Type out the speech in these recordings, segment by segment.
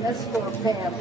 That's for Pam.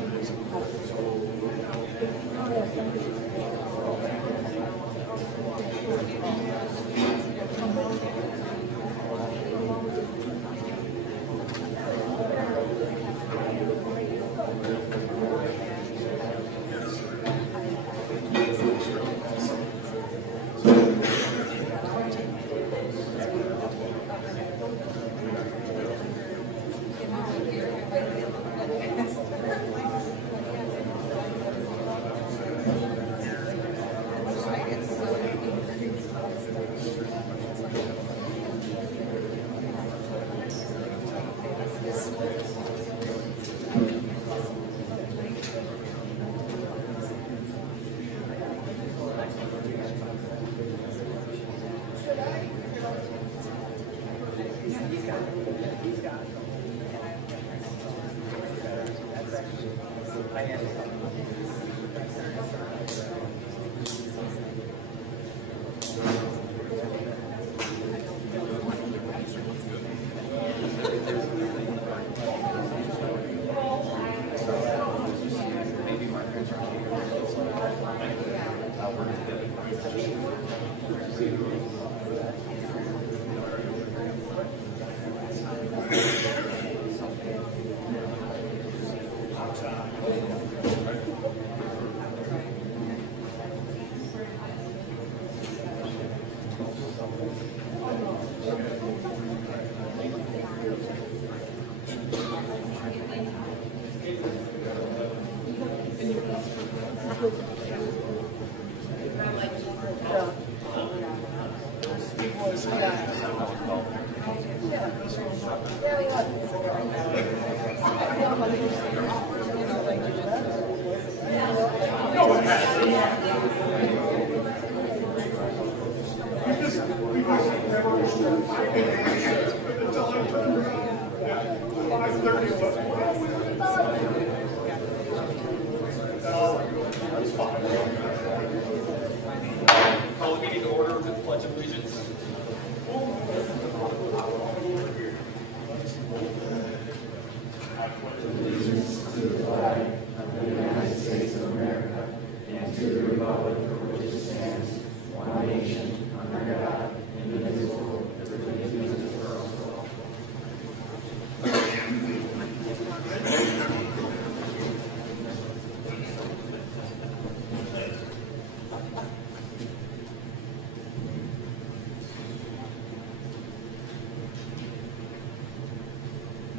Call the meeting to order with the Pledge of Allegiance.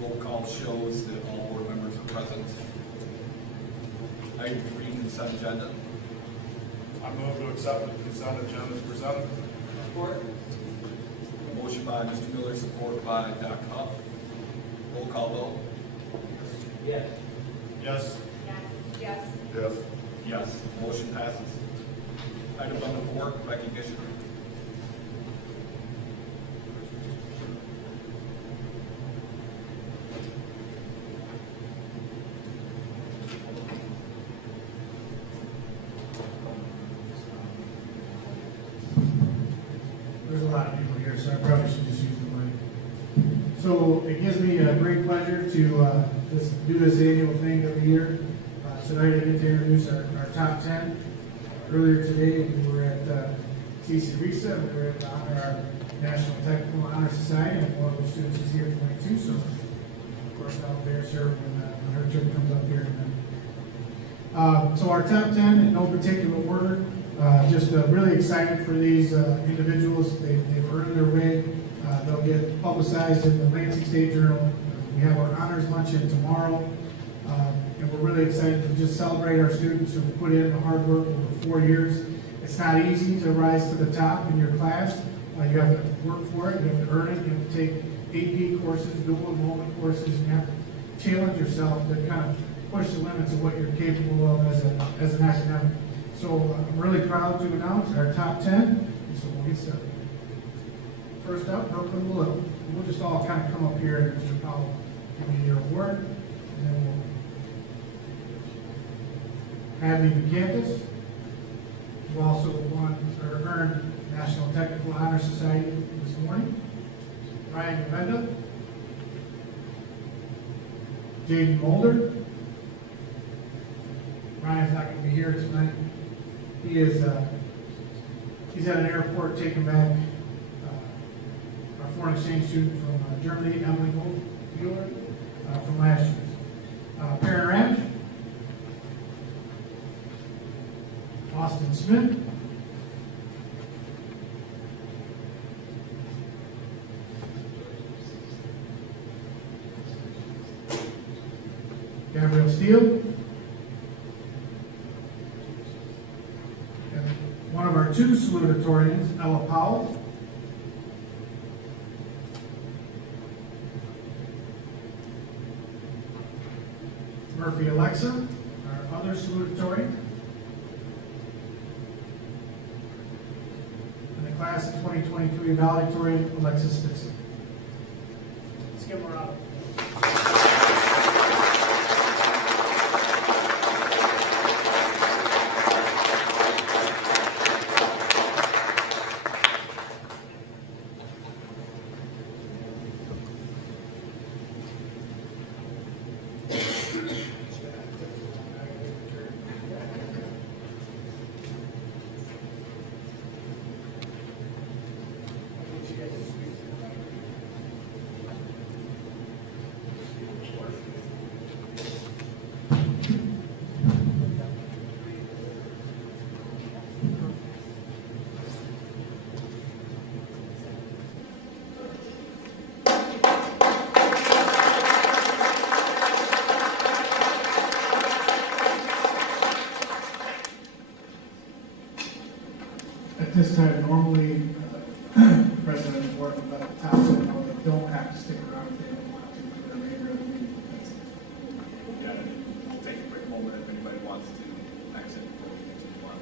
Roll call shows that all board members are present. Item 3, consent agenda. I move to accept the consent agenda as presented. Motion by Mr. Miller, support by Dr. Huff. Roll call vote. Yes. Yes. Yes. Yes. Motion passes. Item number 4, recognition. There's a lot of people here, so I probably should just use the mic. So it gives me a great pleasure to just do this annual thing every year. Tonight I get to introduce our top 10. Earlier today we were at CC Risa, we were at the our National Technical Honor Society, and one of those students is here 22, so of course I'll embarrass her when her turn comes up here. So our top 10 in no particular order. Just really excited for these individuals. They've earned their way. They'll get publicized in the Lansing State Journal. We have our honors luncheon tomorrow. And we're really excited to just celebrate our students who put in the hard work over 4 years. It's not easy to rise to the top in your class. You have to work for it. You have to earn it. You have to take AP courses, dual enrollment courses. And you have to challenge yourself to kind of push the limits of what you're capable of as an academic. So I'm really proud to announce our top 10. So we'll get started. First up, Brooklyn we'll just all kind of come up here and Mr. Powell give you your award. And then we'll Hadley Bucantis, who also won or earned National Technical Honor Society this morning. Ryan Gavenda, Jaden Mulder. Ryan's not going to be here tonight. He is he's at an airport taking back our foreign exchange student from Germany, Emily Mueller, from last year. Perrin Ramage, Austin Smith, Gabrielle Steele, and one of our two salutatorians, Ella Powell. Murphy Alexa, our other salutatorian. And the class of 2023 valedictorian, Alexis Dixon. Let's give them a round. At this time, normally, the president of the board will let the top ten know they don't have to stick around if they don't want to for the remainder of the meeting. That's it. Yeah, and we'll take a quick moment if anybody wants to exit before we continue on.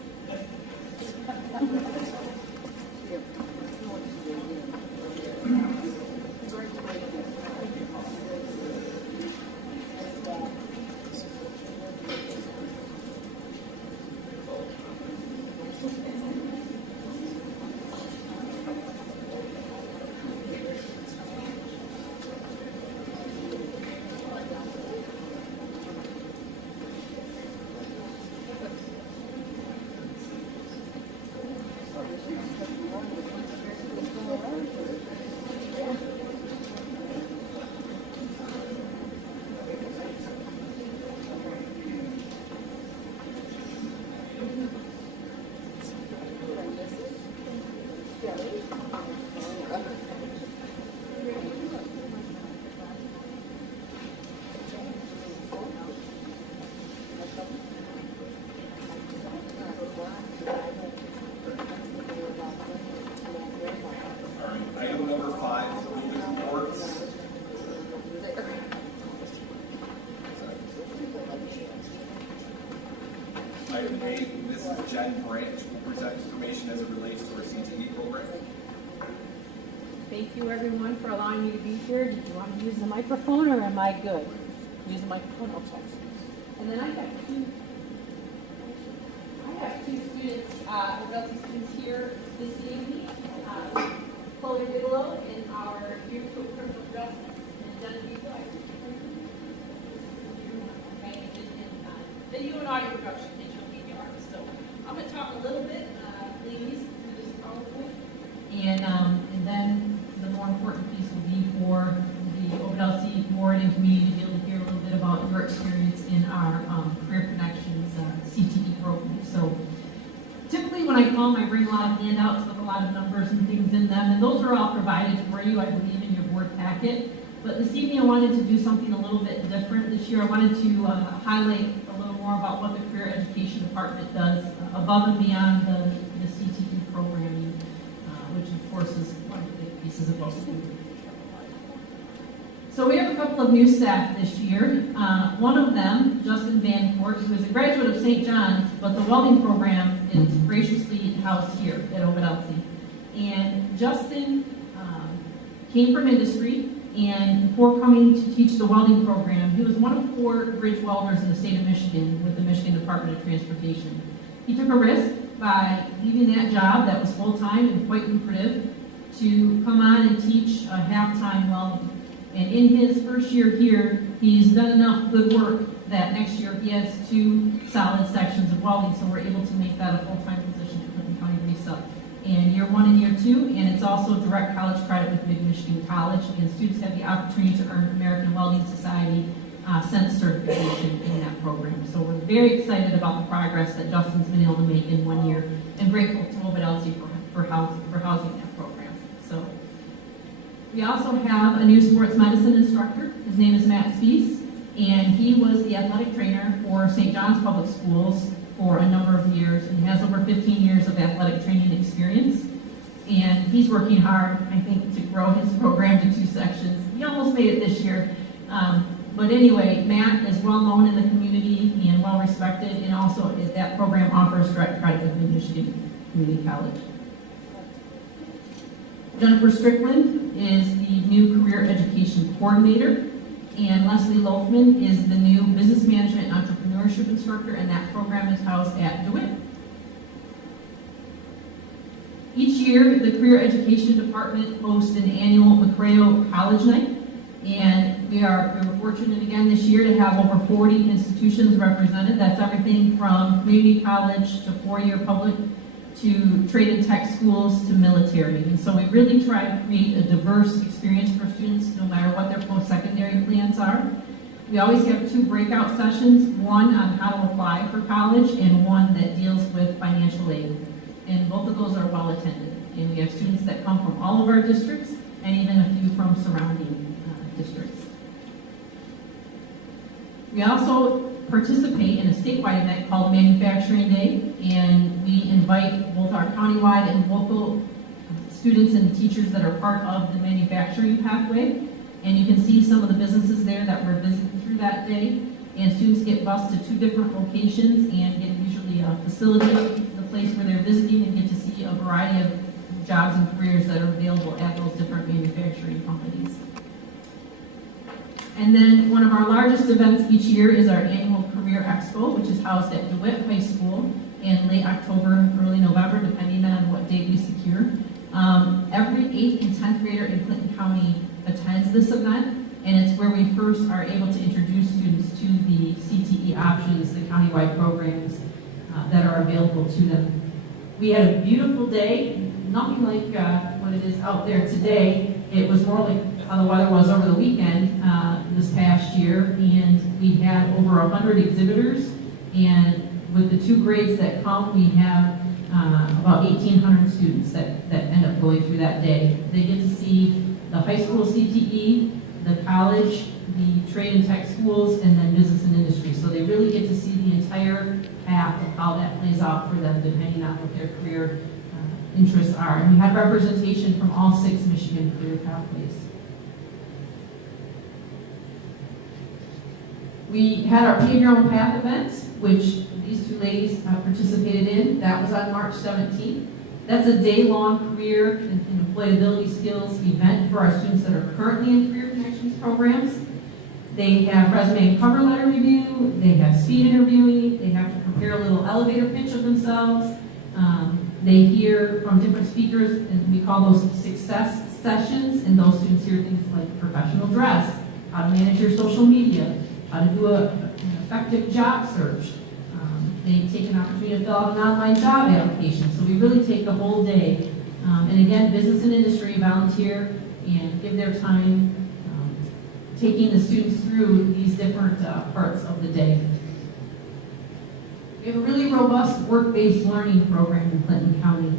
All right, item number 5, reports. Item 8, Mrs. Jen Branch will present information as it relates to our CTE program. Thank you, everyone, for allowing me to be here. Did you want to use the microphone, or am I good? Use the microphone, okay. And then I have two students, Ovid-Elsie students here this evening. Chloe Bigelow in our Youth for Criminal Justice, and Jennifer White. Okay, and then you and audio production, digital media artists. So I'm going to talk a little bit, ladies, through this PowerPoint, and then the more important piece will be for the Ovid-Elsie board and community to be able to hear a little bit about your experience in our Career Connections CTE program. So typically when I come, I bring a lot of handouts with a lot of numbers and things in them, and those are all provided for you, I believe, in your board packet. But this evening I wanted to do something a little bit different this year. I wanted to highlight a little more about what the Career Education Department does above and beyond the CTE programming, which of course is one of the big pieces of what we do. So we have a couple of new staff this year. One of them, Justin Vancourt, who is a graduate of St. John's, but the welding program is graciously housed here at Ovid-Elsie. And Justin came from industry, and before coming to teach the welding program, he was one of 4 bridge welders in the state of Michigan with the Michigan Department of Transportation. He took a risk by leaving that job that was full-time and quite lucrative to come on and teach a half-time welding. And in his first year here, he's done enough good work that next year he has 2 solid sections of welding, so we're able to make that a full-time position at Clinton County RESUP. And year 1 and year 2, and it's also direct college credit with Mid-Michigan College, and students have the opportunity to earn American Welding Society Sense certification in that program. So we're very excited about the progress that Justin's been able to make in 1 year, and grateful to Ovid-Elsie for housing that program. So we also have a new sports medicine instructor. His name is Matt Spies, and he was the athletic trainer for St. John's Public Schools for a number of years, and has over 15 years of athletic training experience. And he's working hard, I think, to grow his program to 2 sections. He almost made it this year. But anyway, Matt is well known in the community and well respected, and also that program offers direct credit with Mid-Michigan Community College. Jennifer Strickland is the new career education coordinator, and Leslie Loafman is the new business management entrepreneurship instructor, and that program is housed at DeWitt. Each year, the career education department hosts an annual McCrayo College Night, and we were fortunate again this year to have over 40 institutions represented. That's everything from community college to 4-year public to trade and tech schools to military. And so we really try to create a diverse experience for students no matter what their post-secondary plans are. We always have 2 breakout sessions, one on how to apply for college and one that deals with financial aid. And both of those are well attended. And we have students that come from all of our districts and even a few from surrounding districts. We also participate in a statewide event called Manufacturing Day, and we invite both our countywide and local students and teachers that are part of the manufacturing pathway. And you can see some of the businesses there that we're visiting through that day. And students get bused to 2 different locations and get usually a facility, the place where they're visiting, and get to see a variety of jobs and careers that are available at those different manufacturing companies. And then one of our largest events each year is our annual Career Expo, which is housed at DeWitt High School in late October, early November, depending on what date we secure. Every 8th and 10th grader in Clinton County attends this event, and it's where we first are able to introduce students to the CTE options, the countywide programs that are available to them. We had a beautiful day, nothing like what it is out there today. It was more like how the weather was over the weekend this past year, and we had over 100 exhibitors, and with the 2 grades that come, we have about 1,800 students that end up going through that day. They get to see the high school CTE, the college, the trade and tech schools, and then business and industry. So they really get to see the entire path of how that plays out for them, depending on what their career interests are. And we had representation from all 6 Michigan career pathways. We had our Pave Your Own Path event, which these 2 ladies participated in. That was on March 17th. That's a day-long career and employability skills event for our students that are currently in Career Connections programs. They have resume and cover letter review, they have speed interviewing, they have to prepare a little elevator pitch of themselves. They hear from different speakers, and we call those success sessions, and those students hear things like professional dress, how to manage your social media, how to do an effective job search. They take an opportunity to fill out an online job application. So we really take the whole day. And again, business and industry volunteer and give their time taking the students through these different parts of the day. We have a really robust work-based learning program in Clinton County.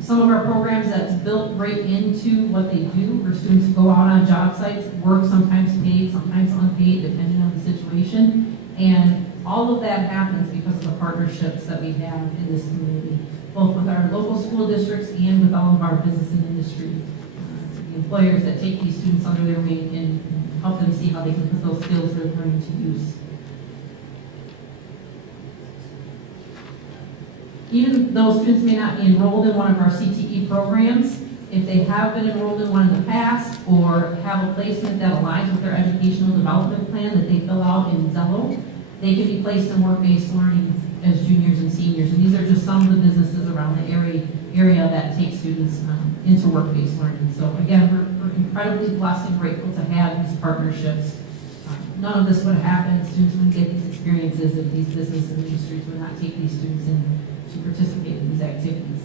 Some of our programs that's built right into what they do, where students go out on job sites, work sometimes paid, sometimes unpaid, depending on the situation. And all of that happens because of the partnerships that we have in this community, both with our local school districts and with all of our business and industry. The employers that take these students under their wing and help them see how they can put those skills they're learning to use. Even though students may not be enrolled in one of our CTE programs, If they have been enrolled in one in the past or have a placement that aligns with their educational development plan that they fill out in Zello, they can be placed in work-based learning as juniors and seniors. And these are just some of the businesses around the area that take students into work-based learning. So again, we're incredibly blessed and grateful to have these partnerships. None of this would happen. Students wouldn't get these experiences if these business and industries would not take these students in to participate in these activities.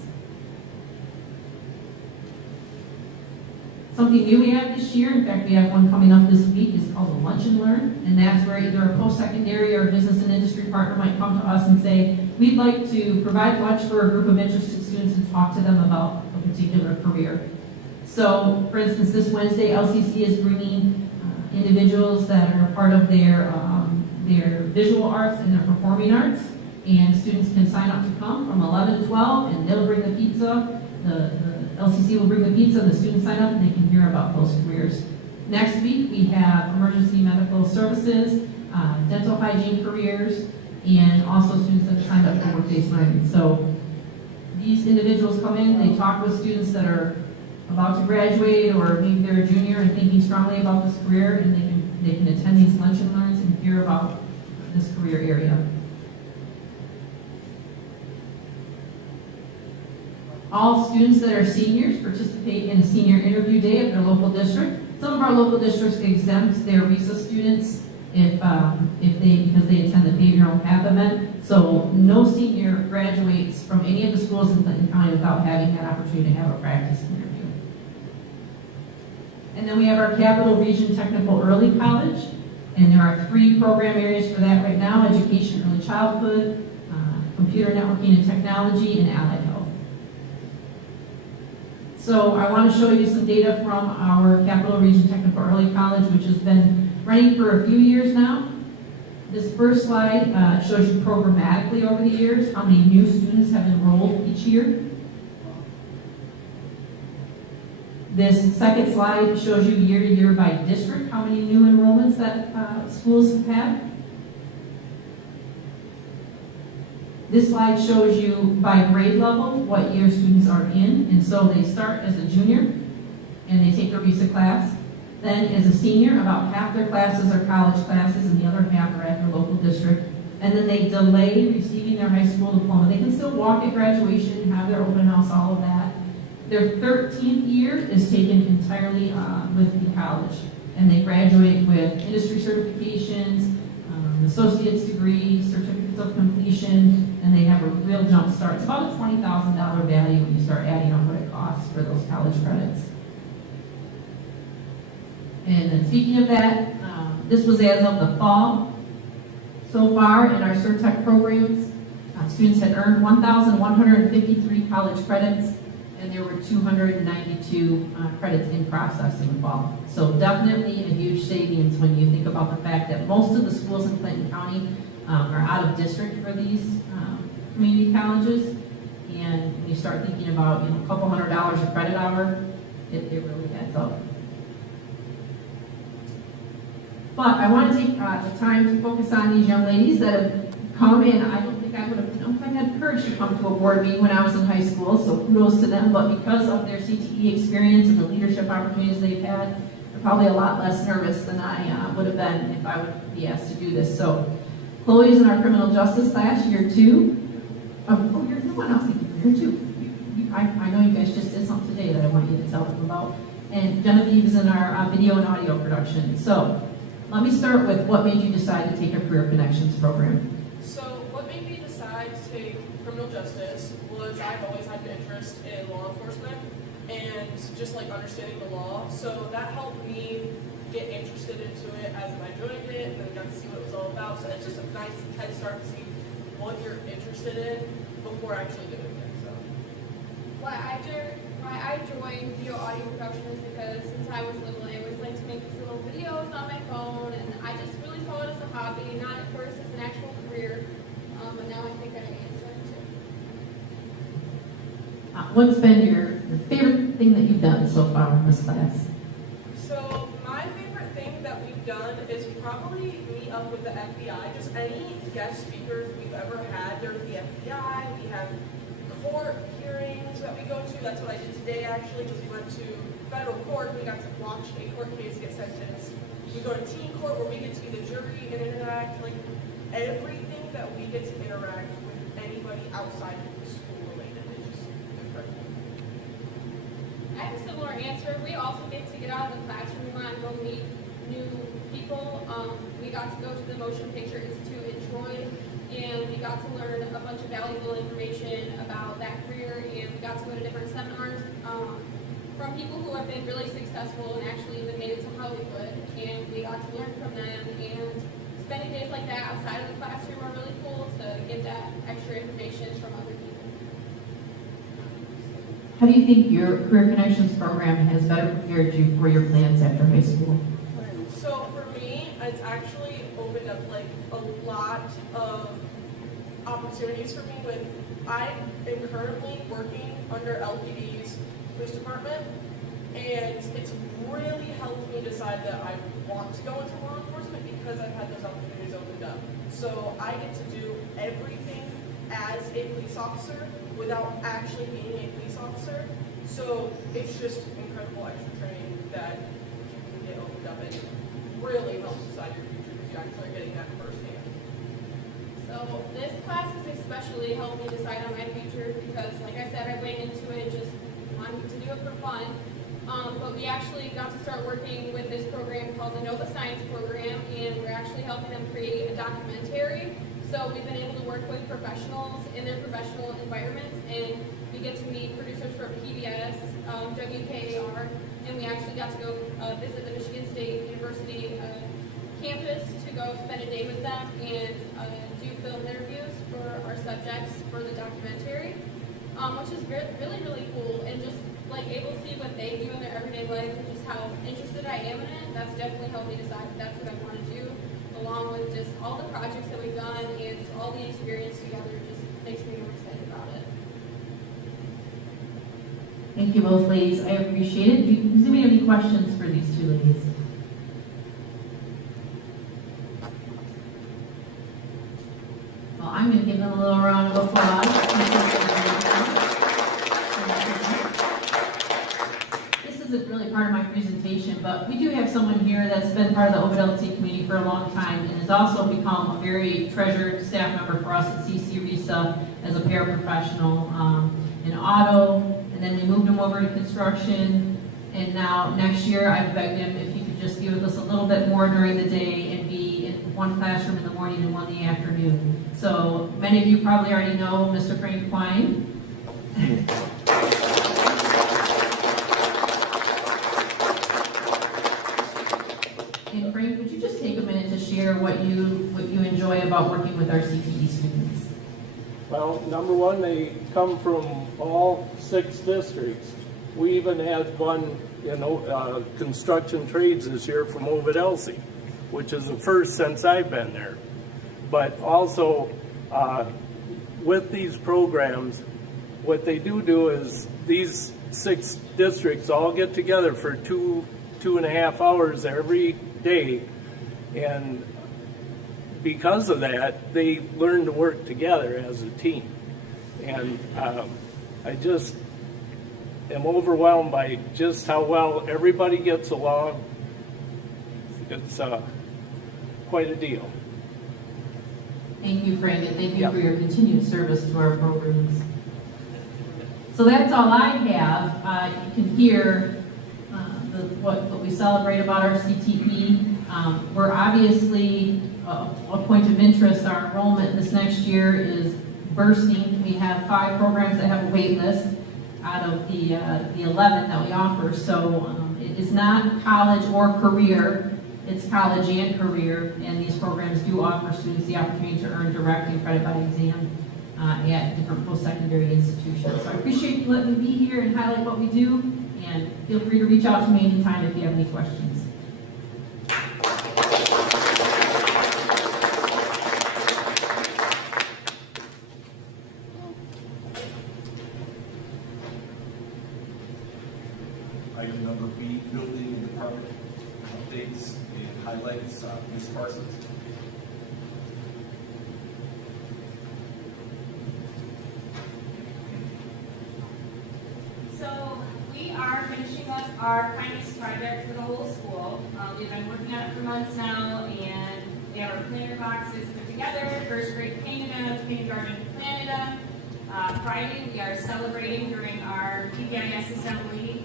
Something new we have this year, in fact, we have one coming up this week, is called a Lunch and Learn, and that's where either a post-secondary or a business and industry partner might come to us and say, we'd like to provide lunch for a group of interested students and talk to them about a particular career. So, for instance, this Wednesday, LCC is bringing individuals that are part of their visual arts and their performing arts, and students can sign up to come from 11 to 12, and they'll bring the pizza. The LCC will bring the pizza, and the students sign up, and they can hear about those careers. Next week, we have emergency medical services, dental hygiene careers, and also students that have signed up for work-based learning. So these individuals come in, they talk with students that are about to graduate, or maybe they're a junior and thinking strongly about this career, and they can attend these lunch and learns and hear about this career area. All students that are seniors participate in a senior interview day at their local district. Some of our local districts exempt their RESA students because they attend the Pave Your Own Path event. So no senior graduates from any of the schools in Clinton County without having that opportunity to have a practice interview. And then we have our Capital Region Technical Early College, and there are 3 program areas for that right now: education, early childhood, computer networking and technology, and allied health. So I want to show you some data from our Capital Region Technical Early College, which has been running for a few years now. This first slide shows you programmatically over the years how many new students have enrolled each year. This second slide shows you year to year by district how many new enrollments that schools have had. This slide shows you by grade level what year students are in, and so they start as a junior and they take their RESA class. Then as a senior, about half their classes are college classes and the other half are at their local district. And then they delay receiving their high school diploma. They can still walk at graduation, have their open house, all of that. Their 13th year is taken entirely with the college, and they graduate with industry certifications, associate's degree, certificates of completion, and they have a real jump start. It's about a $20,000 value when you start adding up what it costs for those college credits. And then speaking of that, this was as of the fall. So far in our CerTech programs, students had earned 1,153 college credits, and there were 292 credits in process in the fall. So definitely a huge savings when you think about the fact that most of the schools in Clinton County are out of district for these community colleges. And when you start thinking about a couple $100 a credit hour, it really adds up. But I want to take the time to focus on these young ladies that have come in. I don't think I would have known if I had courage to come to a board meeting when I was in high school, so kudos to them. But because of their CTE experience and the leadership opportunities they've had, they're probably a lot less nervous than I would have been if I would be asked to do this. So Chloe's in our criminal justice class, year 2. Oh, you're no one else in year 2. I know you guys just did something today that I want you to tell them about. And Genevieve is in our video and audio production. So let me start with what made you decide to take a Career Connections program. So what made me decide to take criminal justice was I've always had an interest in law enforcement and just like understanding the law. So that helped me get interested into it as I joined it and then got to see what it was all about. So it's just a nice head start to see what you're interested in before actually doing it. So. Why I joined video audio production is because since I was little, I always liked to make these little videos on my phone, and I just really saw it as a hobby, not at first as an actual career, but now I think I am starting to. What's been your favorite thing that you've done so far in this class? So my favorite thing that we've done is probably meet up with the FBI. Just any guest speakers we've ever had. There's the FBI, we have court hearings that we go to. That's what I did today, actually, because we went to federal court and we got to watch a court case get sentenced. We go to teen court where we get to be the jury and interact, like everything that we get to interact with anybody outside of the school related is just incredible. I have a similar answer. We also get to get out of the classroom and go meet new people. We got to go to the Motion Picture Institute in Troy, and we got to learn a bunch of valuable information about that career, and we got to go to different seminars from people who have been really successful and actually even made it to Hollywood, and we got to learn from them, and spending days like that outside of the classroom are really cool to get that extra information from other people. How do you think your Career Connections program has better prepared you for your plans after high school? So for me, it's actually opened up like a lot of opportunities for me. I am currently working under LPD's police department, and it's really helped me decide that I want to go into law enforcement because I've had those opportunities opened up. So I get to do everything as a police officer without actually being a police officer. So it's just incredible extra training that you can get opened up and really helps decide your future because you actually are getting that firsthand. So this class has especially helped me decide on my future because, like I said, I went into it just wanting to do it for fun. But we actually got to start working with this program called the Nova Science Program, and we're actually helping them create a documentary. So we've been able to work with professionals in their professional environments, and we get to meet producers from PBS, WKAR, and we actually got to go visit the Michigan State University campus to go spend a day with them and do film interviews for our subjects for the documentary, which is really, really cool, and just like able to see what they do in their everyday life and just how interested I am in it. That's definitely helped me decide if that's what I want to do, along with just all the projects that we've done and just all the experience together just makes me more excited about it. Thank you both ladies, I appreciate it. Does anybody have any questions for these two ladies? Well, I'm going to give them a little round of applause. This isn't really part of my presentation, but we do have someone here that's been part of the Ovid-Elsie community for a long time and has also become a very treasured staff member for us at CC Risa as a paraprofessional in auto, and then we moved him over to construction, and now next year I've begged him if he could just be with us a little bit more during the day and be in one classroom in the morning and one in the afternoon. So many of you probably already know Mr. Frank Quine. And Frank, would you just take a minute to share what you enjoy about working with our CTE students? Well, number one, they come from all 6 districts. We even had one, construction trades this year from Ovid-Elsie, which is the first since I've been there. But also, with these programs, what they do is these 6 districts all get together for 2.5 hours every day, and because of that, they learn to work together as a team. And I just am overwhelmed by just how well everybody gets along. It's quite a deal. Thank you, Frank, and thank you for your continued service to our programs. So that's all I have. You can hear what we celebrate about our CTE. We're obviously a point of interest. Our enrollment this next year is bursting. We have 5 programs that have a wait list out of the 11 that we offer. So it is not college or career. It's college and career, and these programs do offer students the opportunity to earn direct and credit by exam at different post-secondary institutions. So I appreciate you letting me be here and highlight what we do, and feel free to reach out to me anytime if you have any questions. Item number B, building and department updates and highlights. Ms. Parsons. We are finishing up our kindness project for the whole school. We've been working on it for months now, and we have our planter boxes put together. First grade painted them, kindergarten planted them. Friday, we are celebrating during our PBIS assembly.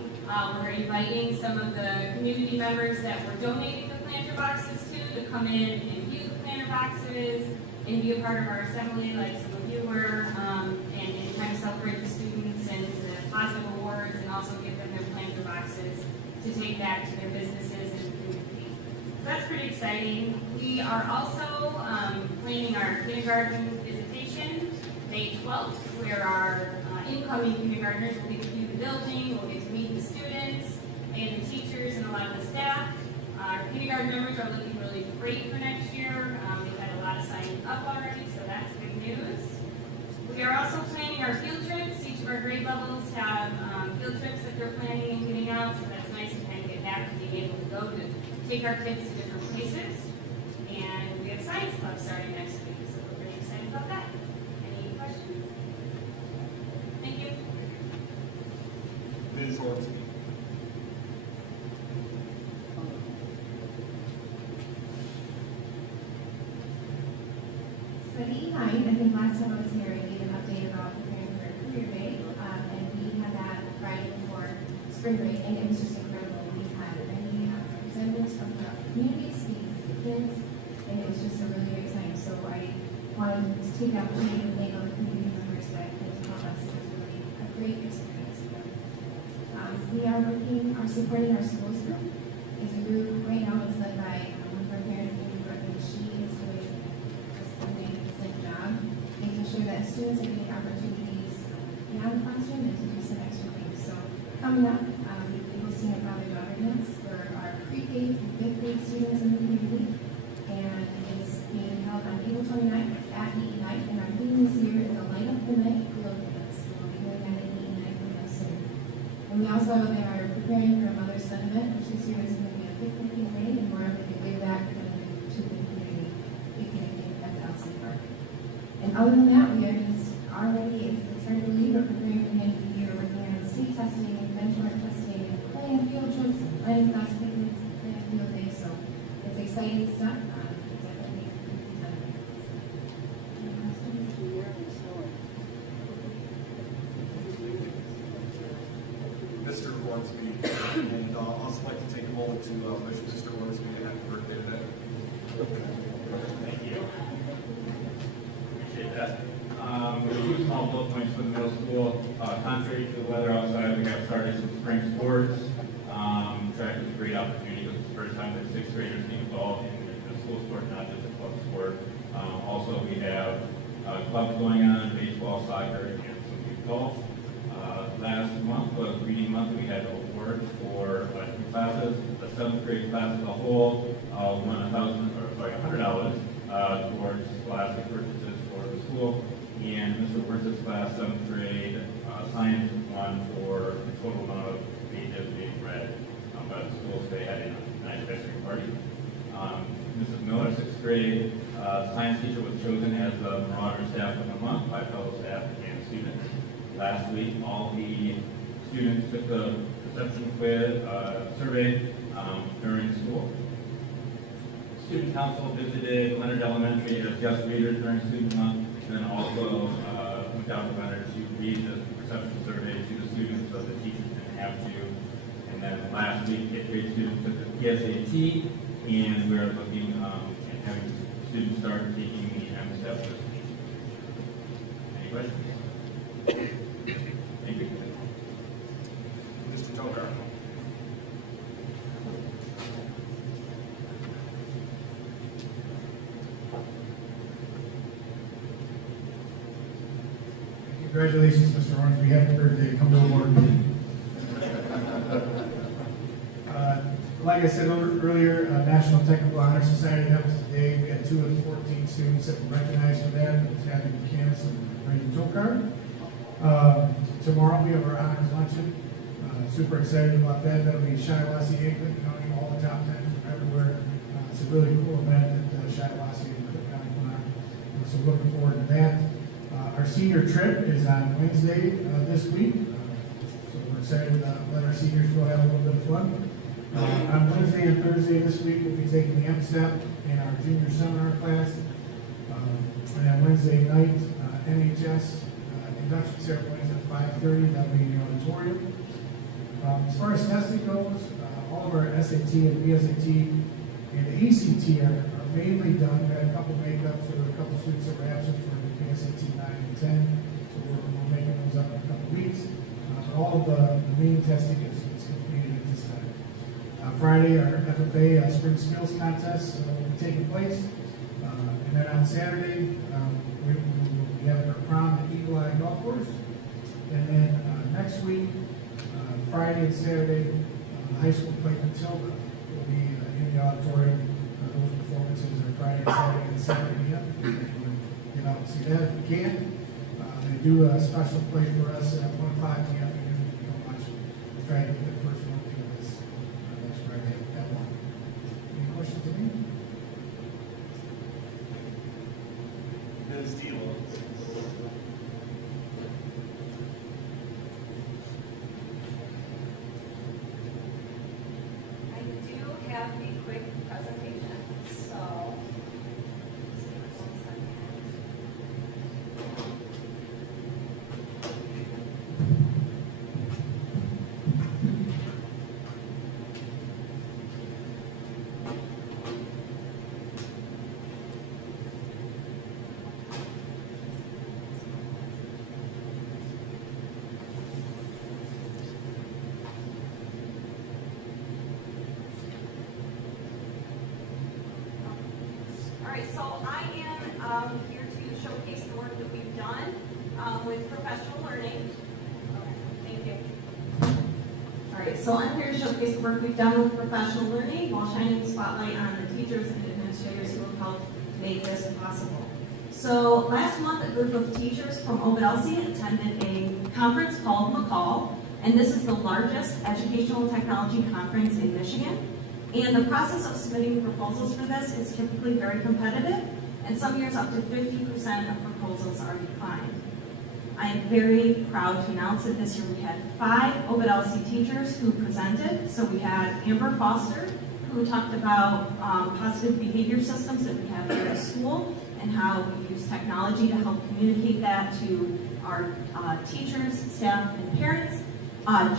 We're inviting some of the community members that we're donating the planter boxes to come in and view the planter boxes and be a part of our assembly, like some of you were, and kind of celebrate the students and the positive awards, and also give them their planter boxes to take back to their businesses and community. So that's pretty exciting. We are also planning our kindergarten visitation May 12th, where our incoming kindergartners will get to view the building, we'll get to meet the students and the teachers and a lot of the staff. Our kindergarten numbers are looking really great for next year. We've had a lot of signing up already, so that's good news. We are also planning our field trips. Each of our grade levels have field trips that they're planning and getting out, so that's nice to kind of get back to being able to go to take our kids to different places. And we have science club starting next week, so we're pretty excited about that. Any questions? Thank you. Ms. Ormski. So at E9, I think last time I was here, I gave an update about preparing for Career Day, and we had that Friday before spring break, and it was just incredible. We had many representatives from the community speaking to the kids, and it was just a really great time. So I wanted to take the opportunity to thank all the community members that came to help us. It was really a great experience for them. We are supporting our schools group. It's a group right now. It's led by one of our parents, Amy Brooklyn. She is doing just a magnificent job, making sure that students are getting opportunities beyond the classroom and to do some extra things. So coming up, we'll be hosting a father-daughter dance for our pre-K through fifth grade students in the community, and it's being held on April 29th at EE Night. And our theme this year is a Light Up the Night Glow Dance. So we'll be doing that at EE Night with them soon. And we also are preparing for a Mother's Son event, which this year is going to be a picnicking day, and we're going to give back to the community picnicking at the Elsie Park. And other than that, we are just already, it's hard to believe, we're preparing for the end of the year, working on state testing and benchmark testing and planning field trips and planning class picnics and planning field days. So it's exciting stuff. Definitely a ton of it. Any questions? Mr. Ormski, and I'll also like to take a moment to wish Mr. Ormski a happy birthday today. Thank you. Appreciate that. Two small bullet points for the middle school. Contrary to the weather outside, we got started some spring sports. Track is a great opportunity because it's the first time that sixth graders get involved in the school sport, not just a club sport. Also, we have clubs going on, baseball, soccer, and some youth golf. Last month was reading month. We had awards for two classes. The seventh grade class as a whole won $100 towards scholastic purchases for the school. And Mr. Wirtz's class, seventh grade science, won for the total amount of pages being read by the school. So they had a nice history party. Mrs. Miller, sixth grade science teacher, was chosen as the Marauder Staff of the Month by fellow staff and students. Last week, all the students took the perception quiz survey during school. Student council visited Leonard Elementary as guest readers during student month, and then also went down to Leonard to read the perception survey to the students so the teachers didn't have to. And then last week, 8th grade students took the PSAT, and we're looking at having students start taking the MSTEP this week. Any questions? Thank you. Mr. Togar. Congratulations, Mr. Orange. We happy birthday. Come to the board meeting. Like I said earlier, National Technical Honor Society, that was today. We had 2 of the 14 students that were recognized for that. It was Abby Buchanan and Brandon Tokar. Tomorrow we have our honors luncheon. Super excited about that. That'll be Shiawassee, England County, all the top 10 from everywhere. It's a really cool event that Shiawassee and Cook County put on. So looking forward to that. Our senior trip is on Wednesday this week. So we're excited to let our seniors go have a little bit of fun. On Wednesday and Thursday this week, we'll be taking the M-Step in our junior seminar class. And then Wednesday night, NHS induction ceremony is at 5:30. That'll be in the auditorium. As far as testing goes, all of our SAT and BSAT and ACT are mainly done. We had a couple makeups. There were a couple students that were absent for the BSAT 9 and 10, so we're making those up in a couple weeks. But all of the main testing is completed at this time. Friday, our FFA spring skills contest will be taking place. And then on Saturday, we have our prom at Eagle Eye Golf Course. And then next week, Friday and Saturday, high school play Matilda will be in the auditorium. Those performances are Friday and Saturday at 7 p.m. If you want to get out and see that if you can. They do a special play for us at 1 o'clock in the afternoon. If you don't watch it, try to get the first one to us next Friday at 1. Any questions to me? Ms. Deal. I do have a quick presentation, so. Let's see, 1 second. All right, so I am here to showcase the work that we've done with professional learning. Okay, thank you. All right, so I'm here to showcase the work we've done with professional learning while shining the spotlight on the teachers and administrators who have helped make this possible. So last month, a group of teachers from Ovid-Elsie attended a conference called McCall, and this is the largest educational technology conference in Michigan. And the process of submitting proposals for this is typically very competitive, and some years up to 50% of proposals are declined. I am very proud to announce that this year we had 5 Ovid-Elsie teachers who presented. So we had Amber Foster, who talked about positive behavior systems that we have here at school and how we use technology to help communicate that to our teachers, staff, and parents.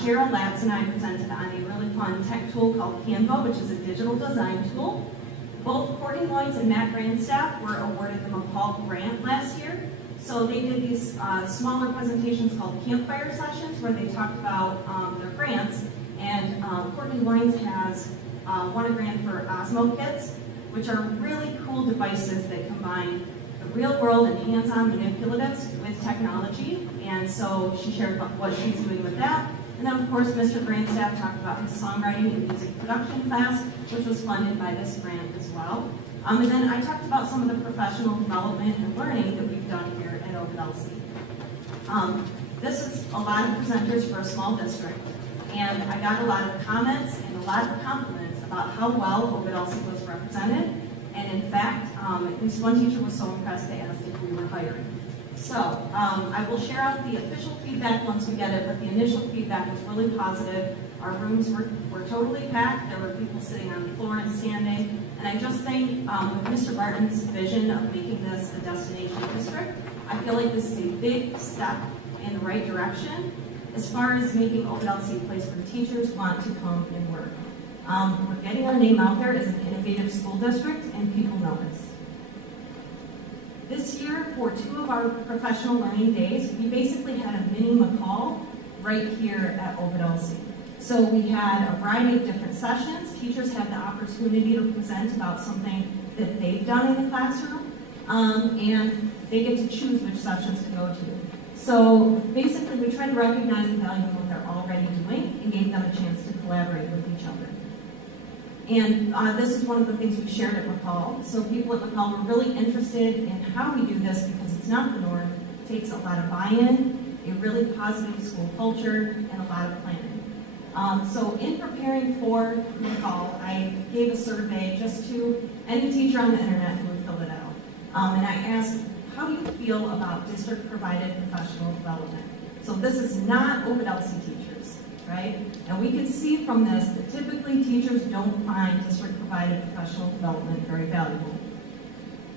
Gerald Latz and I presented on a really fun tech tool called Canva, which is a digital design tool. Both Courtney Lloyds and Matt Grandstaff were awarded the McCall grant last year. So they did these smaller presentations called campfire sessions where they talked about their grants. And Courtney Lloyds has won a grant for Osmo Kits, which are really cool devices that combine the real world and hands-on manipulatives with technology. And so she shared about what she's doing with that. And then, of course, Mr. Grandstaff talked about his songwriting and music production class, which was funded by this grant as well. And then I talked about some of the professional development and learning that we've done here at Ovid-Elsie. This is a lot of presenters for a small district, and I got a lot of comments and a lot of compliments about how well Ovid-Elsie was represented. And in fact, at least one teacher was so impressed they asked if we were hiring. So I will share out the official feedback once we get it, but the initial feedback was really positive. Our rooms were totally packed. There were people sitting on the floor and standing. And I just think with Mr. Barton's vision of making this a destination district, I feel like this is a big step in the right direction as far as making Ovid-Elsie a place where teachers want to come and work. We're getting our name out there as an innovative school district, and people notice. This year, for 2 of our professional learning days, we basically had a mini McCall right here at Ovid-Elsie. So we had a variety of different sessions. Teachers had the opportunity to present about something that they've done in the classroom, and they get to choose which sessions to go to. So basically, we tried to recognize the value of what they're already doing and gave them a chance to collaborate with each other. And this is one of the things we shared at McCall. So people at McCall were really interested in how we do this because it's not the norm. It takes a lot of buy-in, a really positive school culture, and a lot of planning. So in preparing for McCall, I gave a survey just to any teacher on the internet who would fill it out. And I asked, how do you feel about district-provided professional development? So this is not Ovid-Elsie teachers. right? And we can see from this that typically teachers don't find district-provided professional development very valuable.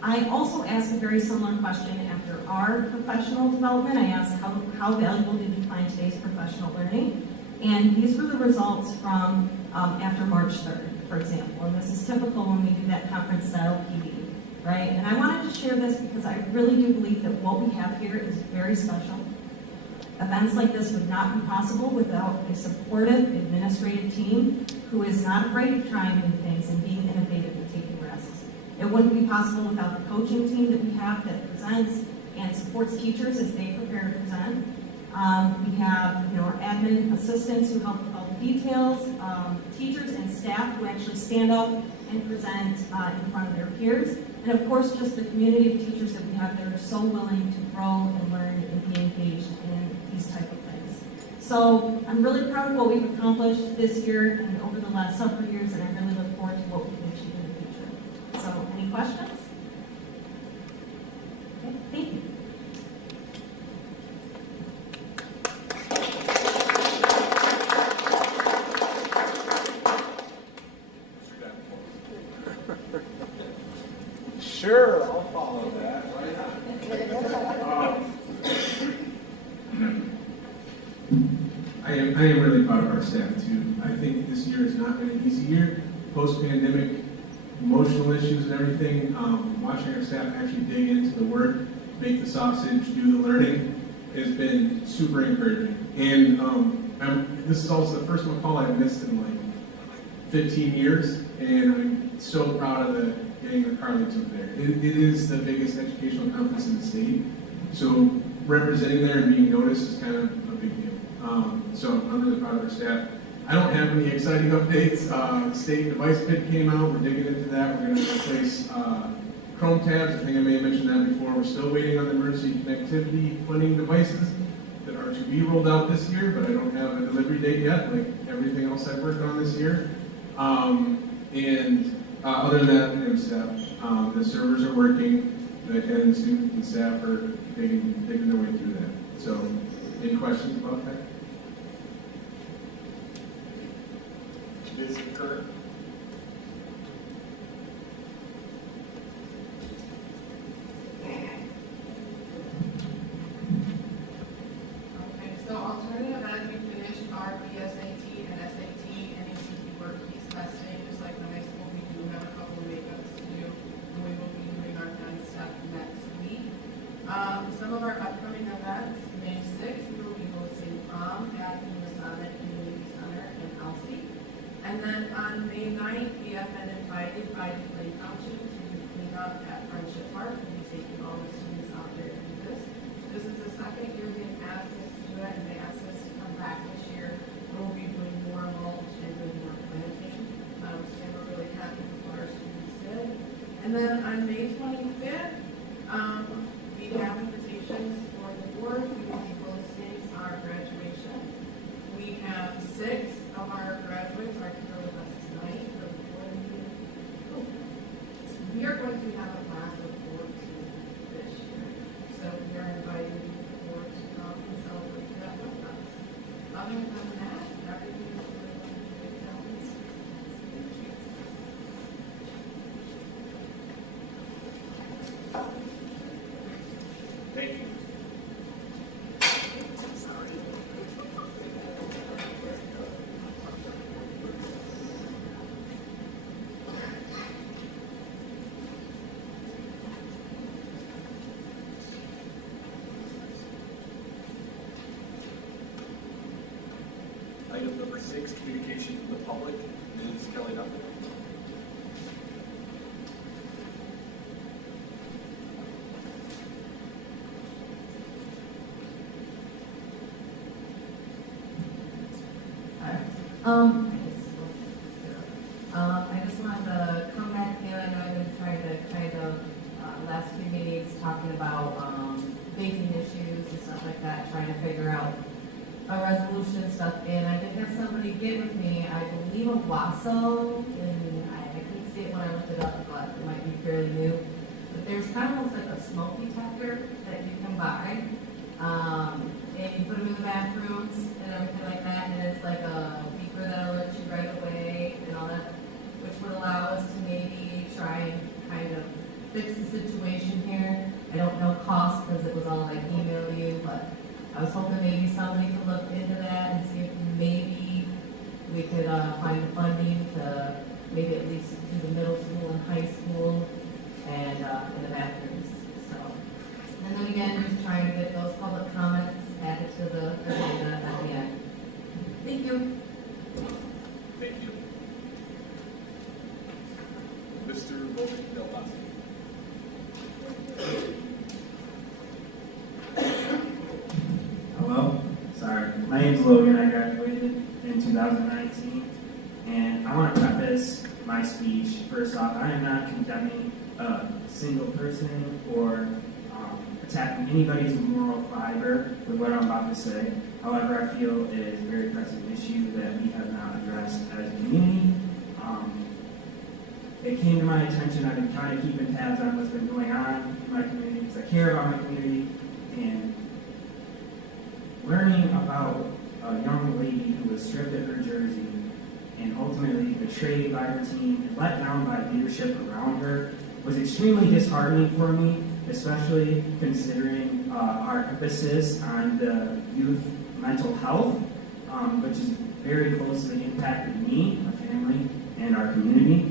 I also asked a very similar question after our professional development. I asked how valuable did you find today's professional learning? And these were the results from after March 3rd, for example. And this is typical when we do that conference-style PD, right? And I wanted to share this because I really do believe that what we have here is very special. Events like this would not be possible without a supportive administrative team who is not afraid of trying new things and being innovative and taking risks. It wouldn't be possible without the coaching team that we have that presents and supports teachers as they prepare to present. We have, our admin assistants who help with all the details, teachers and staff who actually stand up and present in front of their peers, and of course just the community of teachers that we have that are so willing to grow and learn and be engaged in these type of things. So I'm really proud of what we've accomplished this year and over the last several years, and I really look forward to what we can achieve in the future. So any questions? Okay, thank you. Sure, I'll follow that. I am really proud of our staff too. I think this year has not been an easy year. Post-pandemic, emotional issues and everything. Watching our staff actually dig into the work, make the sausage, do the learning, has been super encouraging. And this is also the first McCall I've missed in like 15 years, and I'm so proud of getting the Carlings up there. It is the biggest educational conference in the state, so representing there and being noticed is kind of a big deal. So I'm really proud of our staff. I don't have any exciting updates. The state device pit came out. We're digging into that. We're going to replace Chrome tabs. I think I may have mentioned that before. We're still waiting on the emergency connectivity funding devices that are to be rolled out this year, but I don't have a delivery date yet, like everything else I've worked on this year. Other than that, MSTEP, the servers are working, and students and staff are digging their way through that. So, any questions about that? Ms. Kerr? Okay, so alternative ed, we finished our BSAT and SAT and ACT work piece testing. Just like the high school, we do have a couple of makeups to do, and we will be doing our 10 step next week. Some of our upcoming events, May 6th, we will be hosting prom at the Masonic Community Center in Elsie. And then on May 9th, we have been invited by the Clay Township to do cleanup at Friendship Park. We'll be taking all the students out there to do this. This is the second year they've asked us to do it, and they asked us to come back this year. We'll be doing more mulch and doing more planting. So we're really happy with what our students did. And then on May 25th, we have invitations for the board. We will be hosting our graduation. We have 6 of our graduates are here with us tonight for the board meeting. We are going to have a class of 14 this year. So we are inviting the board to come and celebrate that with us. Other than that, everything is really going to be down. Thank you. Item number 6, communication to the public. Ms. Kelly Duffin. I just wanted to come back in. I know I've been trying to last few meetings talking about banking issues and stuff like that, trying to figure out a resolution stuff. And I did have somebody get with me, I believe a WASO, and I couldn't see it when I looked it up, but it might be fairly new. But there's kind of almost like a smoke detector that you can buy. and you put them in the bathrooms and everything like that, and it's like a beeper that'll alert you right away and all that, which would allow us to maybe try and kind of fix the situation here. I don't know cost because it was all like email you, but I was hoping maybe somebody could look into that and see if maybe we could find the funding to maybe at least do the middle school and high school and in the bathrooms. So, and then again, just trying to get those public comments added to the agenda at the end. Thank you. Thank you. Mr. Ovid-Elsie. Hello, sorry. My name's Logan. I graduated in 2019, and I want to preface my speech. First off, I am not condemning a single person or attacking anybody's moral fiber with what I'm about to say. However, I feel it is a very pressing issue that we have not addressed as a community. It came to my attention. I've been kind of keeping tabs on what's been going on in my community because I care about my community, and learning about a young lady who was stripped of her jersey and ultimately betrayed by her team and let down by leadership around her was extremely disheartening for me, especially considering our emphasis on the youth mental health, which has very closely impacted me, my family, and our community.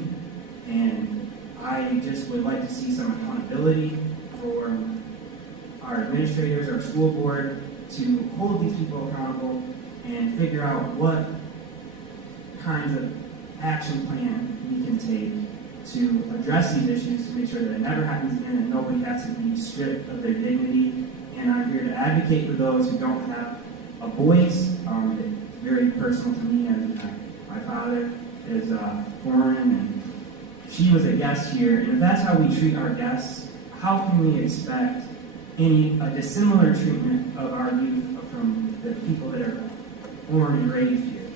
And I just would like to see some accountability for our administrators, our school board, to hold these people accountable and figure out what kinds of action plan we can take to address these issues to make sure that it never happens again and nobody has to be stripped of their dignity. And I'm here to advocate for those who don't have a voice. It's very personal to me, as my father is foreign, and she was a guest here. And if that's how we treat our guests, how can we expect a dissimilar treatment of our youth from the people that are born and raised here?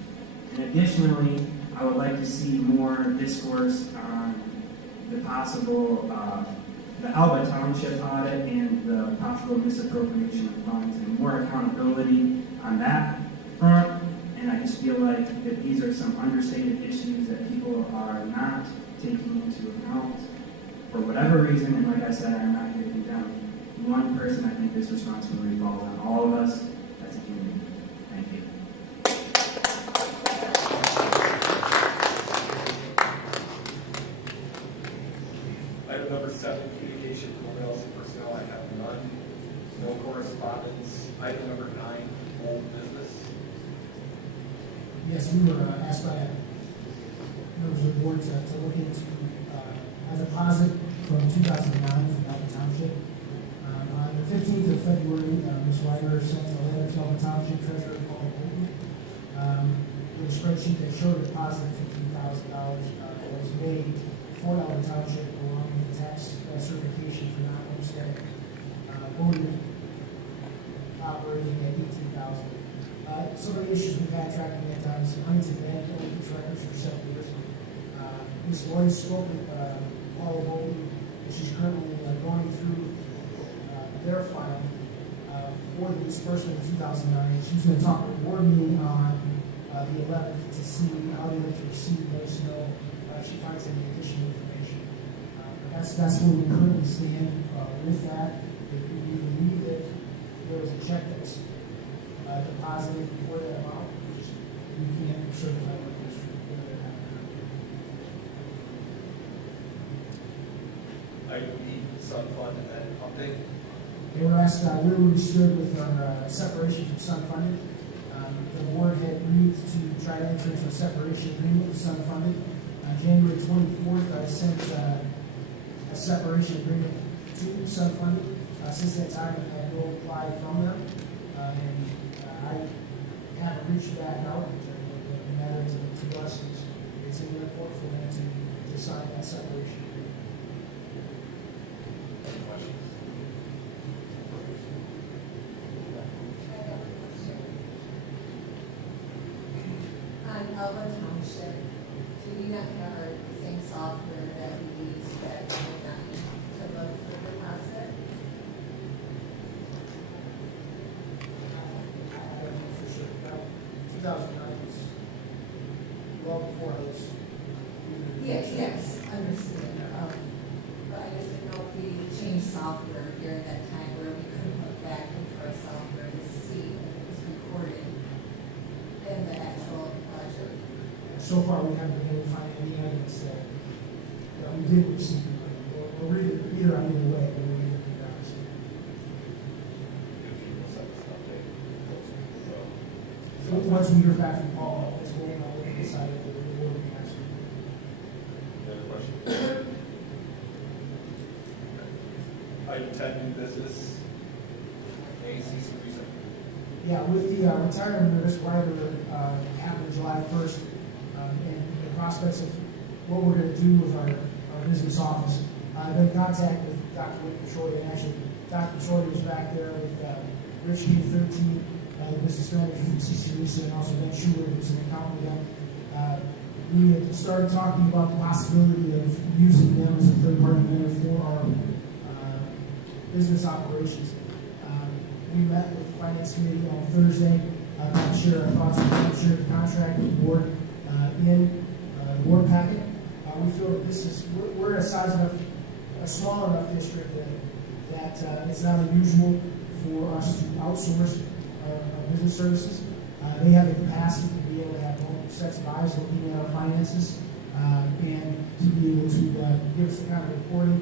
And additionally, I would like to see more discourse on the possible, the Alba Township audit and the possible misappropriation of funds and more accountability on that front. And I just feel like that these are some understated issues that people are not taking into account for whatever reason. And like I said, I'm not here to condemn one person. I think this responsibility falls on all of us as a community. Thank you. Item number 7, communication from Ovid-Elsie personnel. I have none. No correspondence. Item number 9, old business. Yes, we were asked by members of the board to look into a deposit from 2009 from Alva Township. On the 15th of February, Ms. Weiger sent a letter to Alva Township Treasurer Paul Bolton with a spreadsheet that showed a deposit of $15,000 that was made for Alva Township along with the tax certification for non-homestead voting operating at $18,000. Some of the issues we've had tracking that down is Huntington Bank only keeps records for 7 years. Ms. Lloyd spoke with Paula Bolton, and she's currently going through their file for the disbursement of 2009. She's going to talk with the board meeting on the 11th to see how they like to receive those, if she finds any additional information. That's where we currently stand with that. If we believe that there was a check that's deposited for that amount, we can't certify what it is for that amount. Item E, Sun Fund update. They were asked where we stood with our separation from Sun Funded. The board had agreed to try to enter into a separation agreement with Sun Funded. On January 24th, I sent a separation agreement to Sun Funded. Since that time, I had no reply from them. And I haven't reached back out. The matter to us is it's in the report for them to sign that separation agreement. Any questions? On Alva Township, do we not have our same software that we use that we not to look for deposit? well before I was. Yes, understand. But I just didn't know if we changed software during that time where we couldn't look back into our software to see if it was recorded in the actual budget. So far, we haven't been able to find any evidence that we did receive the money. We're either on either way, but we're either not receiving. So once we hear back from Paul, it's going on, we'll decide if we will be asking. Any other questions? Item 10, new business. ACC research. Yeah, with the retirement of Miss Ryder happening July 1st, and the prospects of what we're going to do with our business office, I've been in contact with Dr. Whitney Shorty, and actually Dr. Shorty was back there with Rich G13, the business manager from CC Lisa, and also Ben Schuler, who's an accountant with them. We had started talking about the possibility of using them as a third-party vendor for our business operations. We met with the finance committee on Thursday, to share our thoughts and share the contract with the board in the board packet. We feel that this is, we're a size enough, a small enough district that it's not unusual for us to outsource our business services. They have the capacity to be able to have multiple sets of eyes looking at our finances and to be able to give us the kind of reporting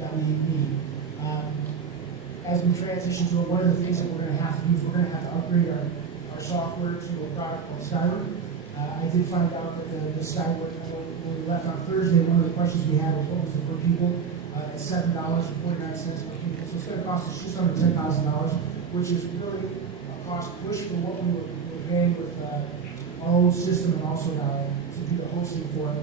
that we need. As we transition to it, one of the things that we're going to have to do is we're going to have to upgrade our software to a product called Skyward. I did find out that the Skyward, when we left on Thursday, one of the questions we had was what was the per people. It's $7.49 per people. So it's going to cost us just under $10,000, which is really a cost push for what we were paying with our old system and also to do the hosting for it.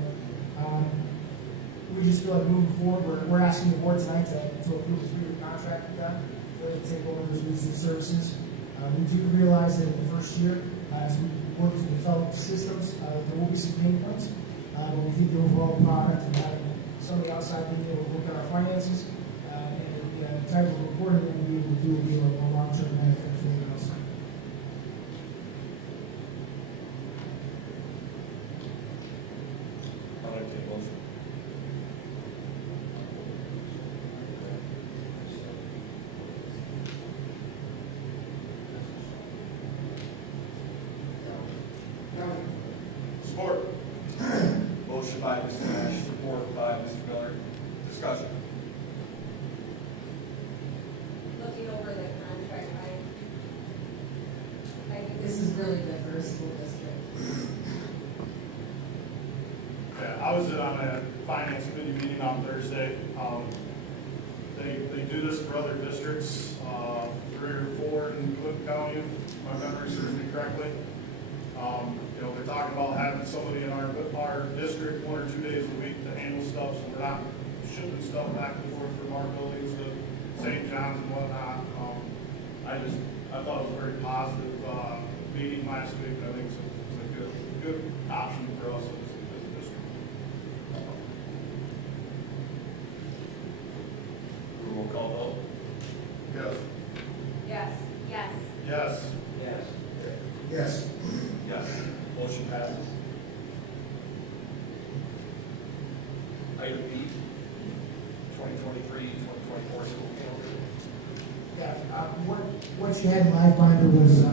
We just feel like moving forward, we're asking the board tonight to approve a 3-year contract with them for them to take over those business services. We do realize that in the first year, as we work to develop systems, there will be some pain points, but we think the overall product and having somebody outside being able to look at our finances and the type of reporting that we'll be able to do will be a long-term benefit for the outside. I'll entertain a motion. Support. Motion by Mr. Nash, support by Mr. Miller. Discussion. Looking over the contract, I think this is really good for a school district. Yeah, I was on a finance committee meeting on Thursday. They do this for other districts, 3 or 4 in Cook County, if my memory serves me correctly. They're talking about having somebody in our district 1 or 2 days a week to handle stuff, so we're not shipping stuff back and forth from our buildings to St. John's and whatnot. I thought it was a very positive meeting last week. I think it's a good option for us as a district. Roll call vote. Yes. Yes. Yes. Yes. Yes. Yes. Yes. Motion passes. Item B, 2023-2024 school calendar. Yeah, what you had in Live Binder was the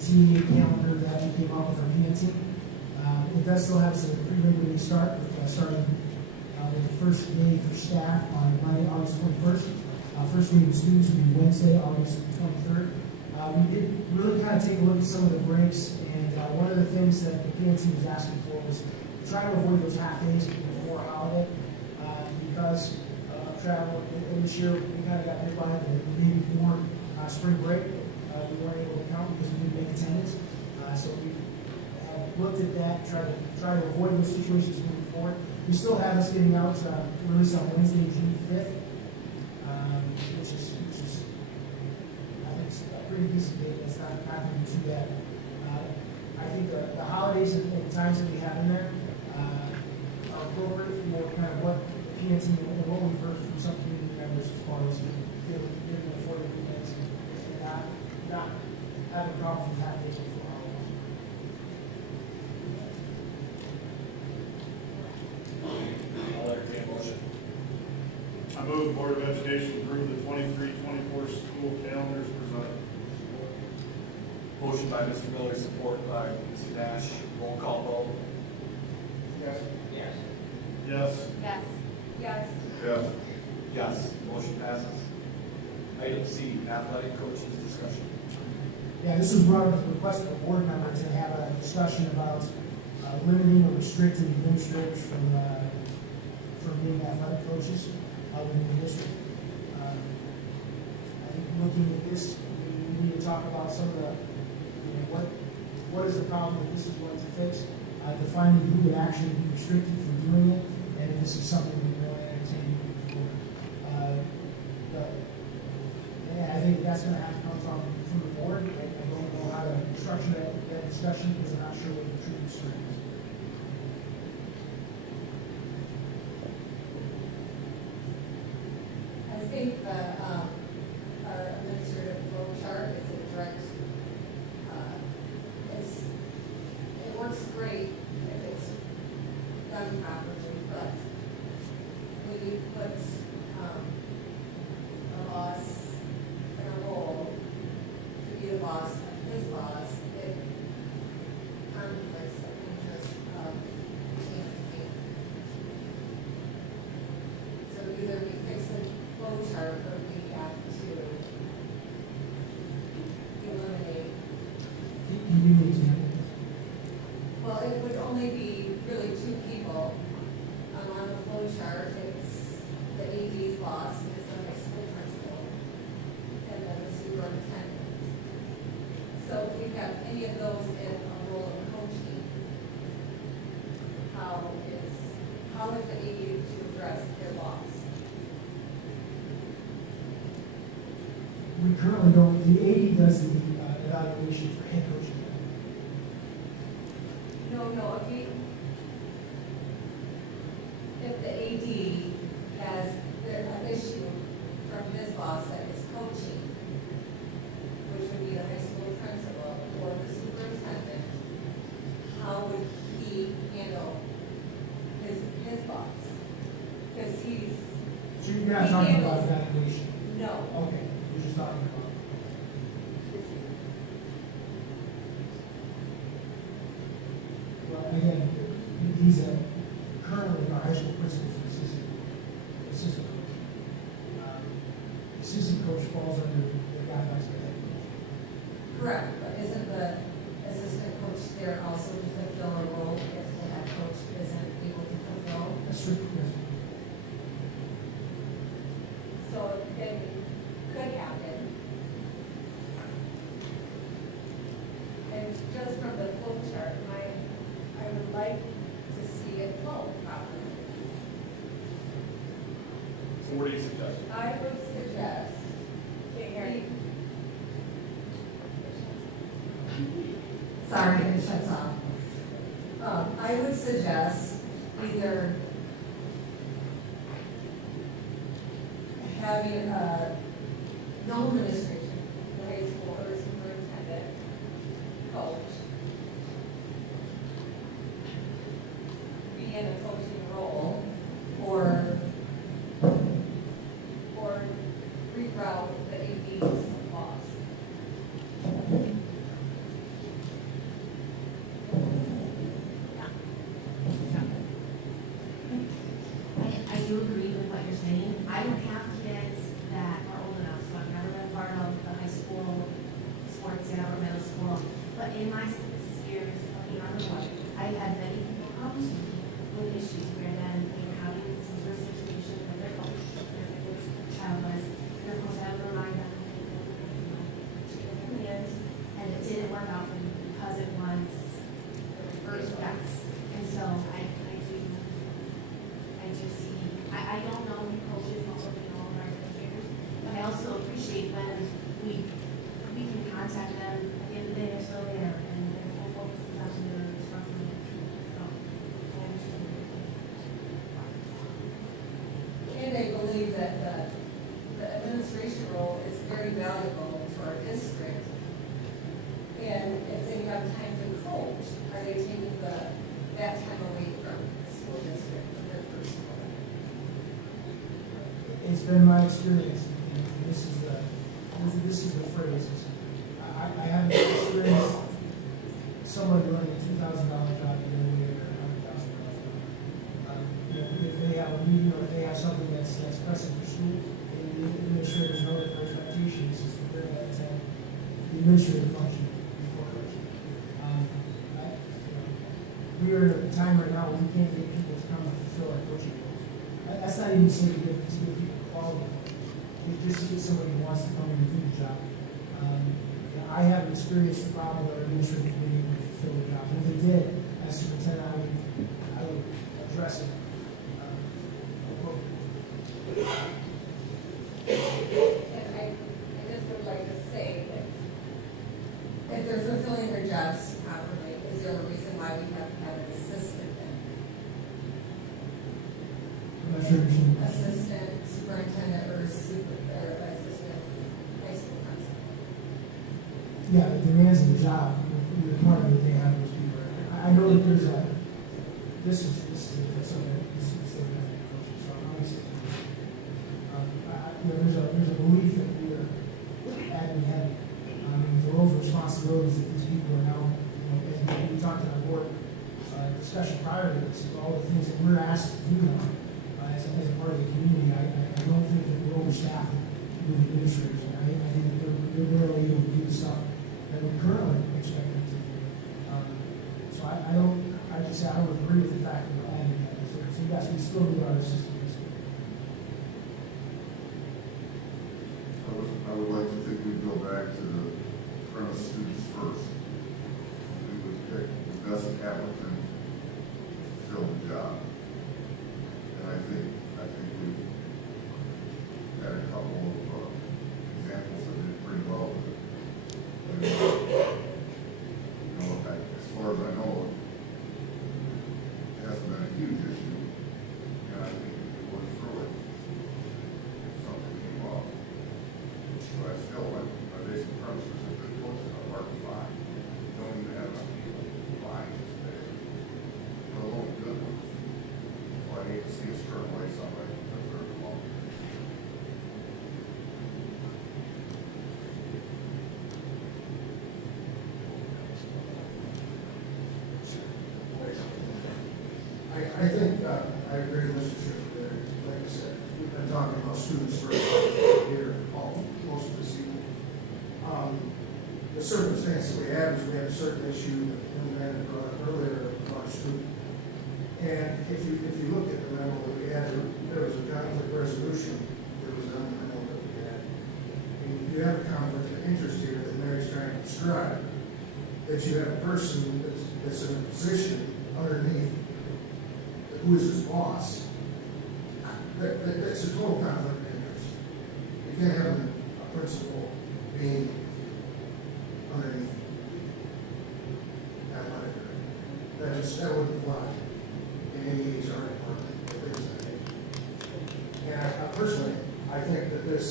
TA calendar that we came up with our PNT. It does still have some pre-regularly start, starting with the first day for staff on Monday, August 21st. First day of students will be Wednesday, August 23rd. We did really kind of take a look at some of the breaks, and one of the things that the PNT was asking for was try to avoid those half days before holiday because of travel. And this year, we kind of got hit by the day before spring break. We weren't able to count because we didn't make attendance. So we have looked at that, try to avoid those situations moving forward. We still have us getting out release on Wednesday, June 5th, which is I think it's a pretty decent date. It's not going to be too bad. I think the holidays and the times that we have in there are appropriate for kind of what the PNC and what we've heard from some community members as far as giving affordable weekends and not having a problem with half days before holidays. move Board of Education approve the 23-24 school calendars presented. Motion by Mr. Miller, support by Ms. Nash. Roll call vote. Yes. Yes. Yes. Yes. Yes. Yes. Yes, motion passes. Item C, athletic coaches discussion. Yeah, this was brought up at the request of a board member to have a discussion about limiting or restricting administrators from being athletic coaches within the district. I think looking at this, we need to talk about some of the, what is the problem that this is going to fix, defining who would actually be restricted from doing it, and if this is something we really entertain moving forward. But yeah, I think that's going to have to come from the board. I don't know how to structure that discussion because I'm not sure what the true concern is. I think that, our administrative flow chart is a direct, it works great if it's done properly, but when you put, a boss in a role to be the boss of his boss, it conflicts the interest of the team. So either we fix the flow chart or we have to eliminate. You need to. Well, it would only be really two people. On the flow chart, it's the AD's boss, it's the high school principal, and then the superintendent. So if we have any of those in a role of coaching, how is the AD to address their boss? We currently don't, the AD does the evaluation for head coaching. No, if the AD has an issue from his boss that is coaching, which would be the high school principal or the superintendent, how would he handle his boss? Because he's. So you're not talking about evaluation? No. Okay, you're just talking about. Well, again, he's currently our high school principal, assistant coach. Assistant coach falls under the guidelines of the head coach. Correct, but isn't the assistant coach there also to fulfill a role if the head coach isn't able to fulfill? That's true, yes. So it could happen. And just from the flow chart, I would like to see it flow properly. So what do you suggest? I would suggest. Sorry, it shuts off. I would suggest either having no administration, the high school or superintendent, coach, be in a coaching role, or reroute the AD's boss. I do agree with what you're saying. I don't have kids that are old enough, so I've never been part of the high school sports yet or middle school. But in my 6 years of being on the board, I've had many people come to me with issues where then they were having some sort of situation with their coach, their child was, and of course I would remind them that they were, opinions, and it didn't work out for me because it was first yes. And so I do see, I don't know the coaches, also you know our administrators, but I also appreciate when we can contact them at the end of the day, they're still there, and their full focus is on their responsibility. So, I understand. And I believe that the administration role is very valuable to our district. And if they have time to coach, are they taking that time away from the school district for their first school? it's been my experience, and this is the phrase. I haven't experienced somebody running a $2,000 job year or $100,000 job. If they have a meeting or if they have something that's pressing for school, the administrators know that their expectations is that they're going to attend the administrative function before coaching. We are at a time right now where we can't get people to come and fulfill our coaching roles. That's not even saying to give people quality coaching. It's just to get somebody who wants to come in and do the job. I haven't experienced the problem where administrators being able to fulfill the job. If they did, as superintendent, I would address it. And I just would like to say that if they're fulfilling their jobs properly, is there a reason why we have to have an assistant then? I'm not sure if you Assistant superintendent or assistant high school principal? Yeah, the demands of the job, the requirement that they have those people. I know that there's this is something, this is the coaching, so I'm not saying. There's a belief that we are adding heavy. The roles and responsibilities that these people are now, as we talked in our board discussion prior to this, all the things that we're asked to do now as a part of the community, I don't think that we're overstaffed with administrators. I think that they're barely able to do the stuff that we currently expect them to do. So I don't agree with the fact that we're adding that. So yes, we still need our assistants. I would like to think we'd go back to the premise students first. We would pick the best applicant to fill the job. And I think we've had a couple of examples that did pretty well with it. And, as far as I know, it hasn't been a huge issue. And I think we could work through it if something came up. But I still like my basic premise is if it looks at a part of five, you don't even have enough people buying this day. Let alone good ones. So I hate to see us turn away somebody that's very long. I think, I agree with Mr. Schiff there. Like I said, we've been talking about students for here, most of this evening. The circumstance that we have is we have a certain issue that Lynn brought up earlier about our student. And if you look at the memo that we had, there was a conflict resolution that was on the memo that we had. And you have a conflict of interest here that Mary's trying to describe, that you have a person that's in a position underneath who is his boss. That's a total conflict of interest. You can't have a principal being underneath athletic director. That wouldn't apply in any HR department or things like that. And I personally, I think that this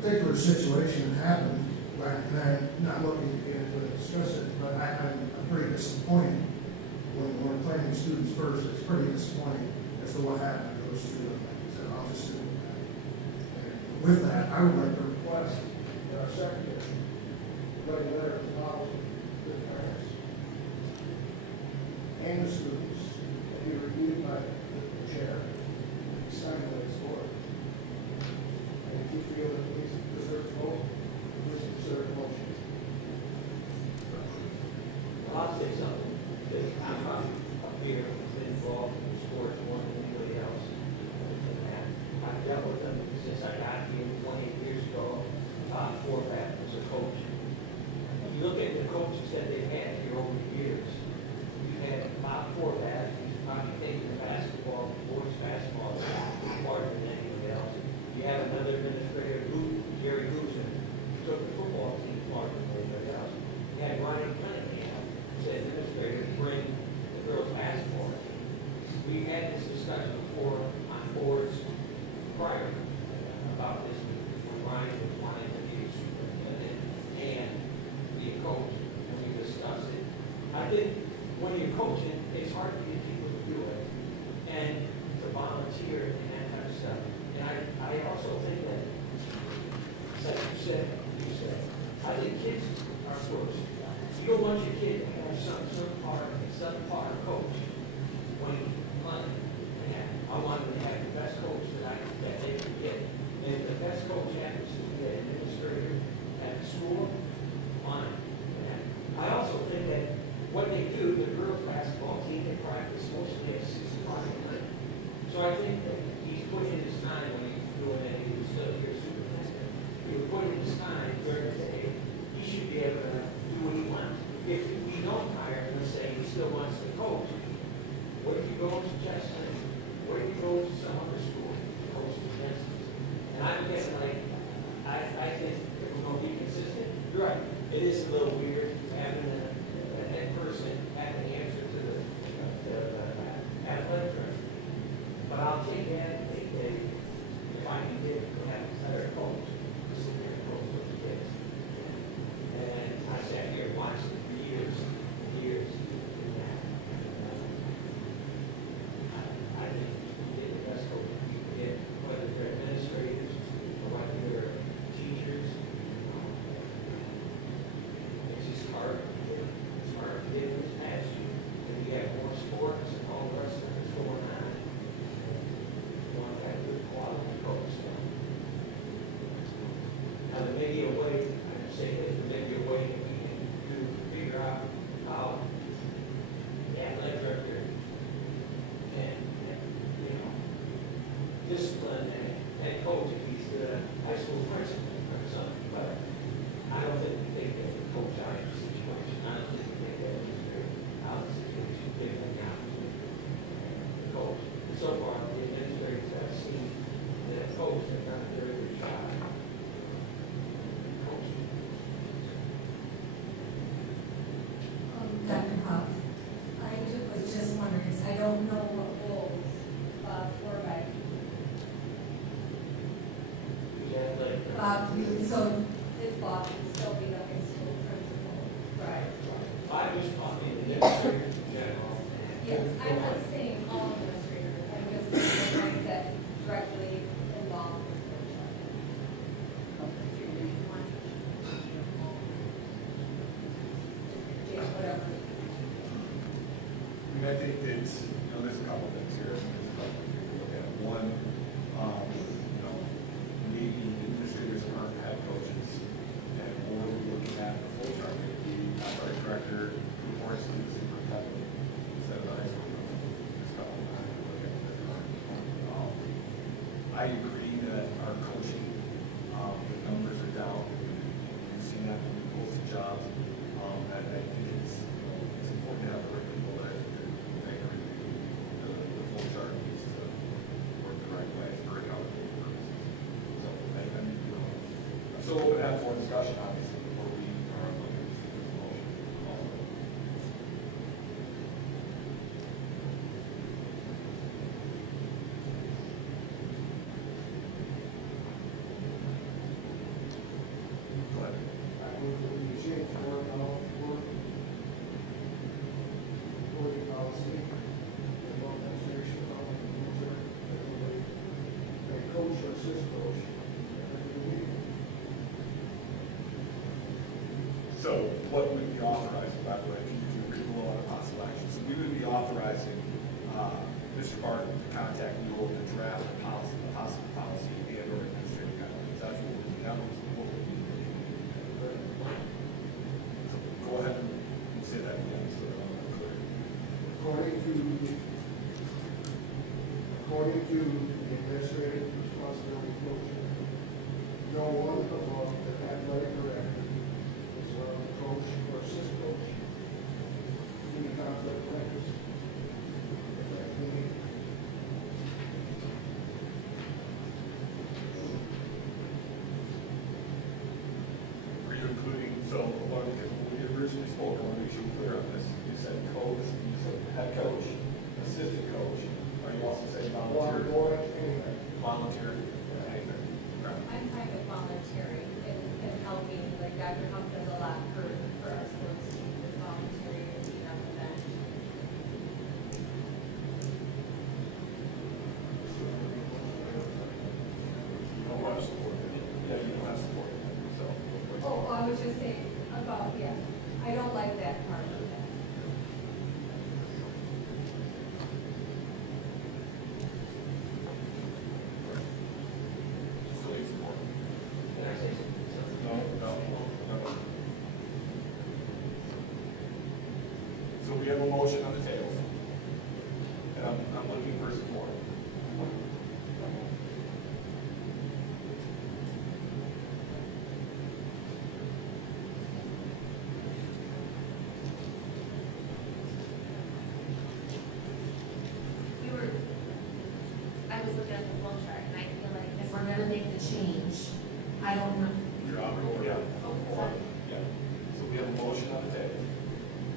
particular situation happened, and I'm not looking to get into it, discuss it, but I'm pretty disappointed when we're planning students first. It's pretty disappointing as to what happened to those students. So I'll just do that. With that, I would like to request that our secretary write a letter of apology to the parents and the students that be reviewed by the chair and be signed by this board. And if you feel that these deserve a vote, please consider a motion. I'll say something. I'm up here, involved in sports more than anybody else. I've dealt with them since I got here 28 years ago, before that as a coach. You look at the coaches that they've had here over the years. You've had Bob Forbat, who's probably taken the basketball, boys basketball, harder than anybody else. You have another administrator, Jerry Goosen, who took the football team farther than anybody else. You had Ryan Cunningham, who's the administrator, to bring the girls basketball team. We had this discussion before on boards prior about this when Ryan was wanting to be a superintendent and be a coach, and we discussed it. I think when you're coaching, it's hard to get people to do it and to volunteer and that kind of stuff. And I also think that, like you said, I think kids are first. You don't want your kid to have some part coach when he's playing. And I want them to have the best coach that they can get. And if the best coach happens to be an administrator at the school, fine. And I also think that what they do, the girls basketball team, they practice mostly at 6 o'clock at night. So I think that he's putting his time when he's doing it, he's still here superintendent. He would put in his time during the day. He should be able to do what he wants. If we don't hire him and say he still wants to coach, what if he goes to Chestnut? What if he goes to some other school and coaches against us? And I'm getting like, I think if we're going to be consistent, you're right. It is a little weird having that person have an answer to the athletic director. But I'll take that if I can get to have a better coach to sit there and coach with the kids. And I sat here and watched it for years and years. I think you get the best coach you can get, whether they're administrators or whether they're teachers. It's just hard. It's hard to get this past you. And you have more sports and all the rest of it's going on. You want to have good quality coach. Now there may be a way, I'm saying that there may be a way that we can do to figure out how the athletic director and discipline and coach if he's the high school principal or something. But I don't think we take that coach out of the situation. I don't think we take that out of the situation, give them the opportunity to coach. So far, the administrators have seen that coach have done a very good job coaching. Dr. Huff, I was just wondering, 'cause I don't know what roles Bob so his boss would still be the high school principal. Right. I was talking administrators in general. Yes, I'm not saying all administrators, I'm just saying the ones that directly involved with whatever. I mean, I think it's, there's a couple things here. There's a couple things we can look at. One, maybe administrators aren't head coaches, and we're looking at the full chart, maybe athletic director, reports to the superintendent, instead of the high school. There's a couple of times we look at it. I agree that our coaching, the numbers are down. We've seen that when we post the jobs. I think it's important to have the right people that agree the full chart needs to work the right way for accountability purposes. So I'm still open to have more discussion, obviously, before we are looking at this motion. Go ahead. I move that we change board policy, and administration of the user, a coach or assist coach. So what would be authorized, by the way, if you agree with a possible action? So we would be authorizing Mr. Barton to contact you over the draft of policy, the possible policy, and or administrative guidelines. That's what we're doing. That was what we're doing. So go ahead and say that again so that I'm clear. According to the administrative responsibility quotient, no one above the athletic director is allowed to coach or assist coach. Any conflict of interest? Were you including, so when we originally spoke, I want to make sure we're clear on this. You said coach, you said head coach, assistant coach. Are you also saying volunteer? Volunteer. I'm kind of volunteering and helping I don't know. You're out of order. Yeah. So we have a motion on the table,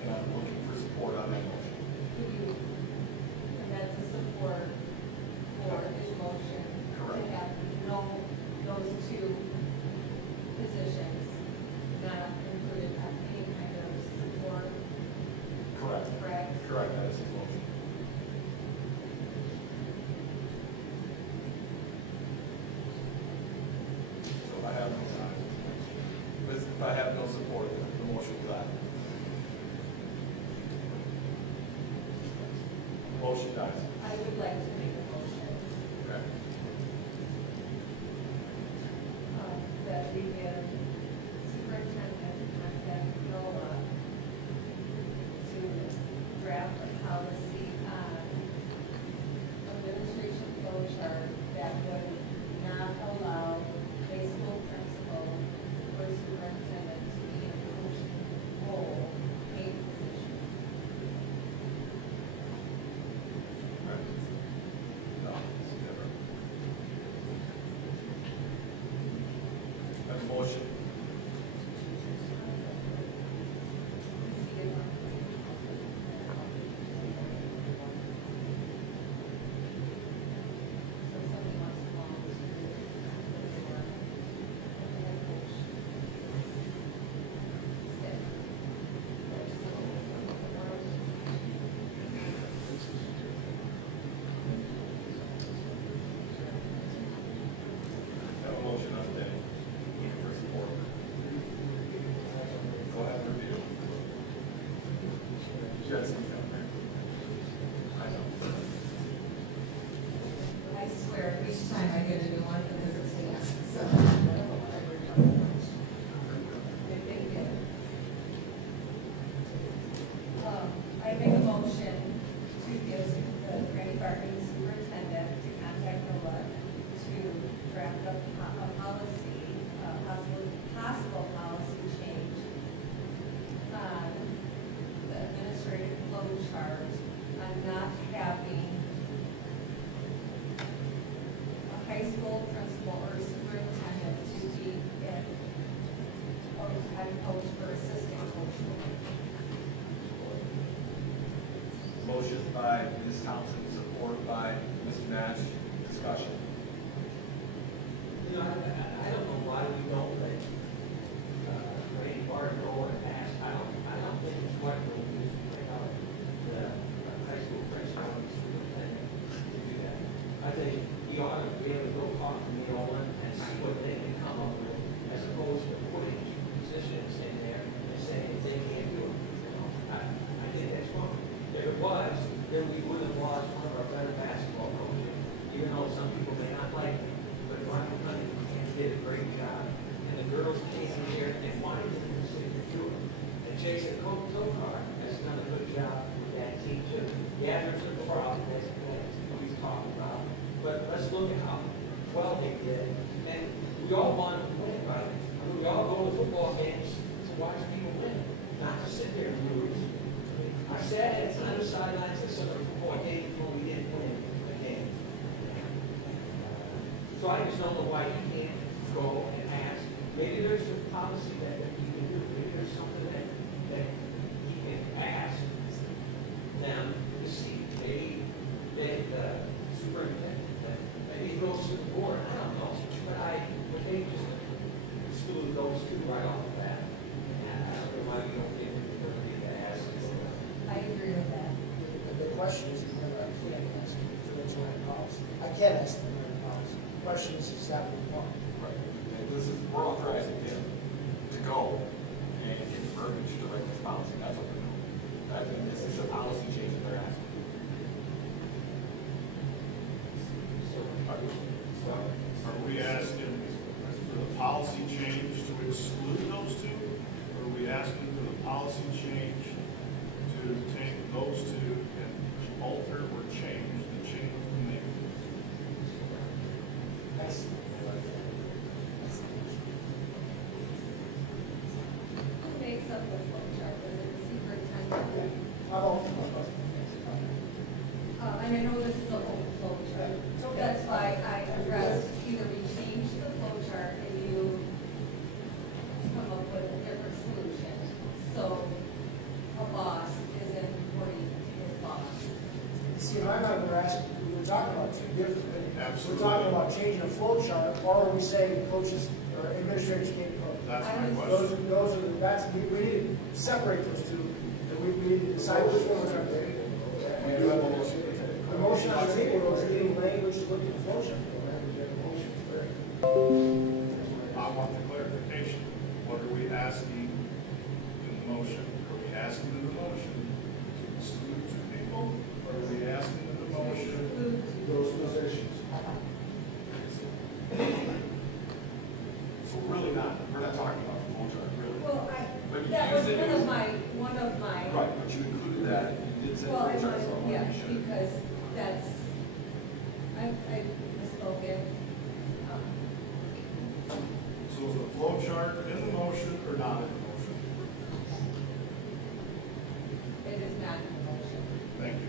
and I'm looking for support on that motion. And that's a support for his motion. Correct. To have those two positions not included on any kind of support. Correct. Correct? Correct, that is his motion. So if I have no support, the motion dies. Motion dies. I would like to make a motion Okay. that we give superintendent contact Nola to draft a policy on administration flow chart that would not allow high school principal or superintendent to be in a coaching role, paid position. No, it's different. Have a motion. So somebody wants to volunteer. Have a motion on the table. Looking for support. Go ahead and review. Yes. I know. I swear, each time I get a new one, because it's the end, so. Thank you. I make a motion to give the training department superintendent to contact Nola to draft up a policy, possible policy change on the administrative flow chart on not having a high school principal or superintendent to be in, or head coach or assistant coach. Motion by Ms. Thompson, support by Mr. Nash. Discussion. You know, I don't know why we don't let Ray Barton go and pass. I don't think it's what we use to pick out the high school principal and superintendent to do that. I think you ought to be able to go talk to Neola and see what they can come up with, as opposed to putting two positions in there and saying they can't do it. You know, I think that's wrong. If it was, then we would have lost one of our better basketball coaches, even though some people may not like him. But Ron Cunningham did a great job, and the girls came in here and wanted to consider to do it. And Jason Tokar has done a good job with that team too. Yeah, there's a problem that we've talked about, but let's look at how well they did. And we all want to win, right? I mean, we all go to football games to watch people win, not to sit there and lose. I sat on the sidelines of some of the football games when we didn't win the game. So I just don't know why you can't go and ask. Maybe there's a policy that you can do. Maybe there's something that you can ask them to see. Maybe the superintendent, maybe he goes to the board. I don't know. But they just exclude those two right off the bat. And I don't know why we don't give them the ability to ask. I agree with that. The question is whether I can ask for the joint policy. I can ask for the joint policy. The question is that what we want? Right. And this is, we're authorizing him to go and get the verbiage to write this policy. That's what we're doing. This is a policy change that they're asking. Are we asking for the policy change to exclude those two? Or are we asking for the policy change to take those two and alter or change the chain of command? Who makes up the flow chart? Is it the superintendent? And I know this is a whole flow chart, so that's why I addressed either we change the flow chart and you See, my mind, we're talking about two different things. Absolutely. We're talking about changing a flow chart, or are we saying coaches or administrators can't coach? That's my Those question. we need to separate those two, and we need to decide which one we're trying to take. We do have a motion. The motion on the table is getting language to look at the flow chart. I want the clarification. What are we asking in the motion? Are we asking in the motion to exclude two people? Or are we asking in the motion Those positions. So really not, we're not talking about the full chart, really. Well, But you that was used it one as- of my. Right, but you included that, you did say Well, full chart, so I want to yeah, be sure. because that's, I misspoke it. So is the flow chart in the motion or not in the motion? It is not in the motion. Thank you.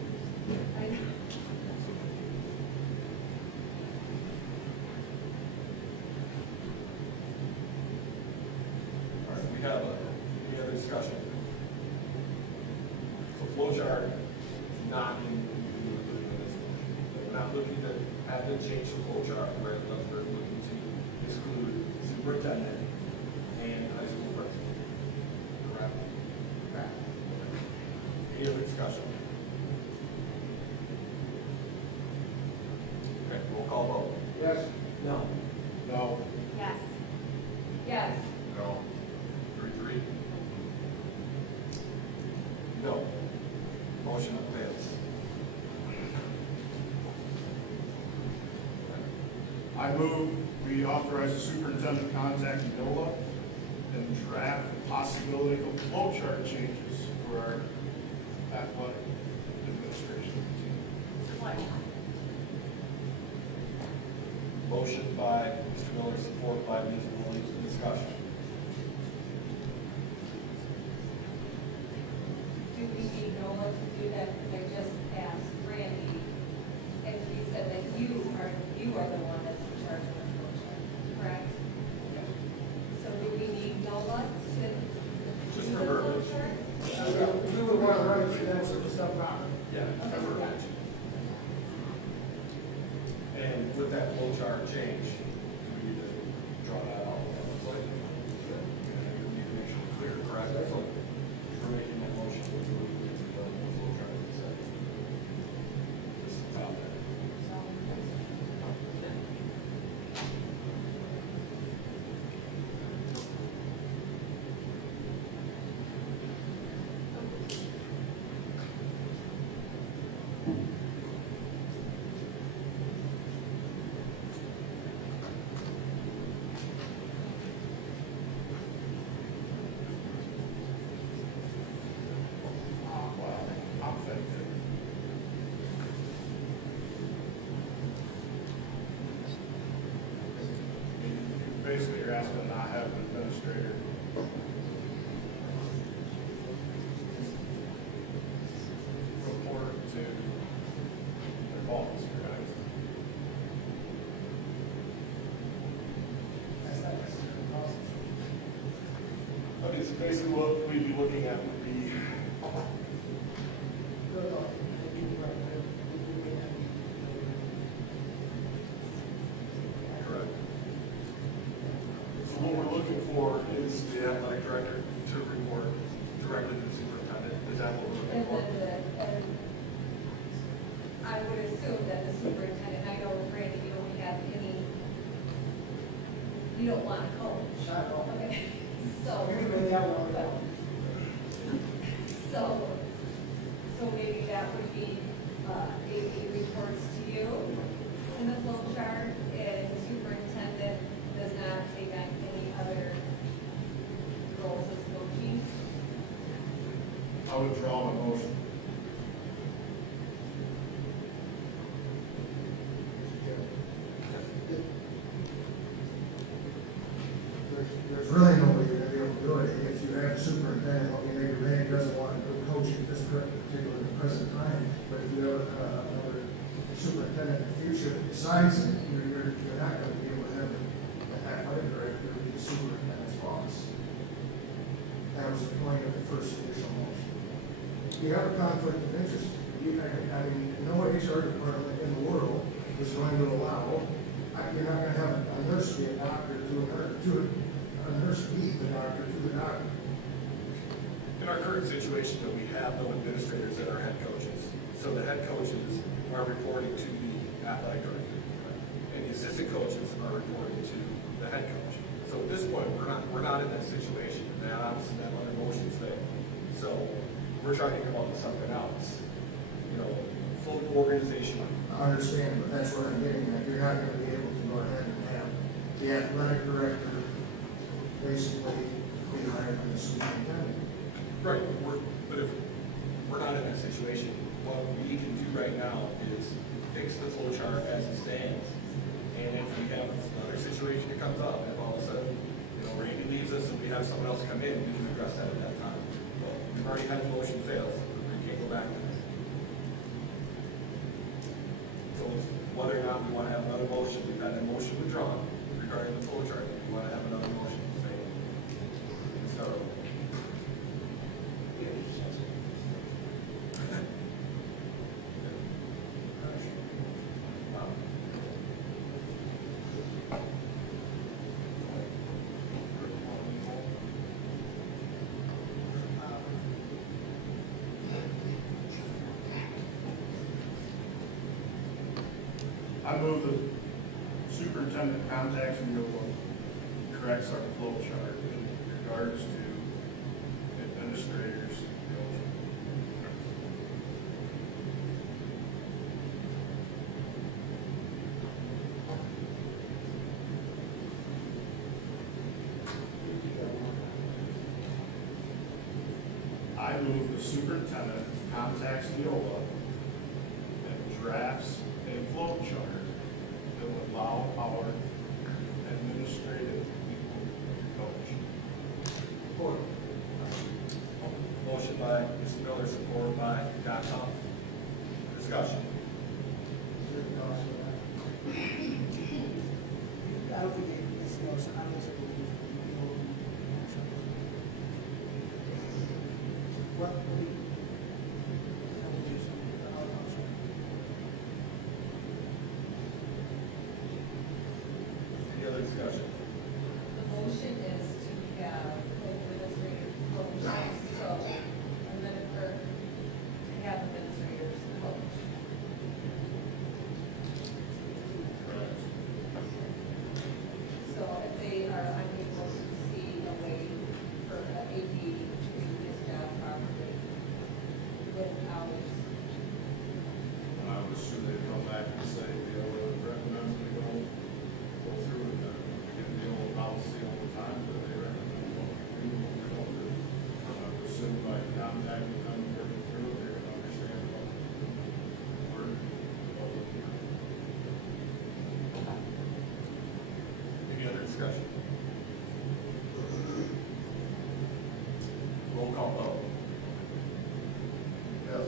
All right, we have any other discussion? So flow chart is not in this motion. We're not looking to have them change the flow chart, we're looking to exclude superintendent and high school principal. Correct? Correct. Any other discussion? Okay, roll call vote. Yes. No. No. Yes. Yes. No. 3-3. No. Motion fails. I move we authorize the superintendent to contact NOLA and draft the possibility of flow chart changes for our athletic administration team. Motion by Mr. Miller, support by Ms. Williams. Discussion. Do we need Nola to do that? Because I just asked Randy, and he said that you are the one that's in charge of the flow chart, correct? So do we need Nola to Just do for the flow verbiage. chart? We would want to run it through them so the stuff out. Yeah. Okay, gotcha. And with that flow chart change, we need to draw that out. We need to make sure it's clear, correct? So we're making that motion with the flow chart. Just out there. I'm thinking. Basically, you're asking to not have an administrator. Report to their boss, correct? That's not necessarily possible. Okay, so basically what we'd be looking at would be, Correct. So what we're looking for is the athletic director to report directly to the superintendent. Is that what we're looking for? And I would assume that the superintendent, I know Randy, you don't have any, you don't want to coach. Not at all. Okay, so. You can make that one without. So maybe that would be, it reports to you in the flow chart, and the superintendent does not take on any other roles as coaching. I would draw my motion. There's really no way you're gonna be able to do it if you have a superintendent, okay, maybe Randy doesn't want to do coaching at this particular present time, but if you have another superintendent in the future that decides it, you're not gonna be able to have an athletic director be the superintendent's boss. That was the point of the first initial motion. You have a conflict of interest. I mean, no HR HR department in the world is going to allow, you're not gonna have a nurse be a doctor a nurse be the doctor to the doctor. In our current situation, that we have no administrators that are head coaches. So the head coaches are reporting to the athletic director, and the assistant coaches are reporting to the head coach. So at this point, we're not in that situation, and that obviously that other motion's there. So we're trying to come up with something else, full organization. I understand, but that's what I'm getting at. You're not gonna be able to go ahead and have the athletic director basically be higher than the superintendent. Right, but if we're not in that situation, what we can do right now is fix the flow chart as it stands. And if we have another situation that comes up, if all of a sudden, Randy leaves us and we have someone else come in, we can address that at that time. But we've already had the motion fails, we can't go back to this. So whether or not we want to have another motion, we've had a motion withdrawn regarding the flow chart. If we want to have another motion, say, so. I move the superintendent contacts and corrects our flow chart in regards to administrators. I move the superintendent contacts Neola and drafts a flow chart that would allow our administrative people to coach. Motion by Mr. Miller, supported by Dr. Huff. Discussion. Any other discussion? The motion is to have administrators coach, so, and then to have administrators coach. So if they are unable to see a way for an AD to do his job properly without. I would assume they'd come back and say, recommend we go through and get the old policy all the time, but they recommend what we don't do. I would assume by contacting them, working through it, they're gonna understand what we're, what we're doing. Any other discussion? Roll call vote. Yes.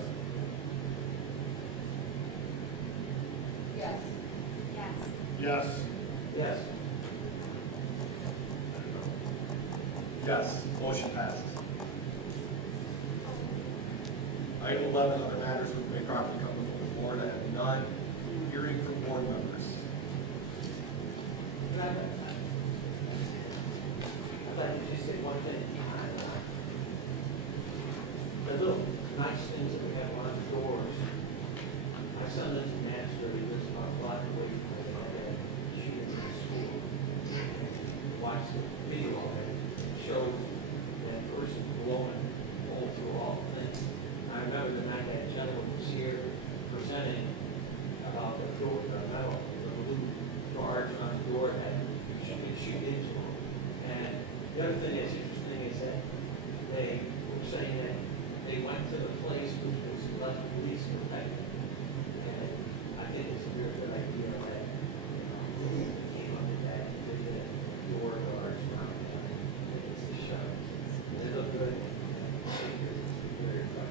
Yes. Yes. Yes. Yes. Yes, motion passes. Item 11, other matters which may properly come before the board. I have none. Hearing from board members. I'd like to just say one thing. The little nice things that we have on the doors. My son lives in Mansfield, he lives about a block away from where my dad, she is in school. Watched the video of it, showed that person blowing hole through all the things. I remember the night that gentleman was here presenting about the door, the metal, the blue bars on the door that you could shoot into them. And the other thing that's interesting is that they were saying that they went to the place which was left least protected. And I think it's a real good idea that came up with that, with the door guards, it's the shutters. They look good. Very fun.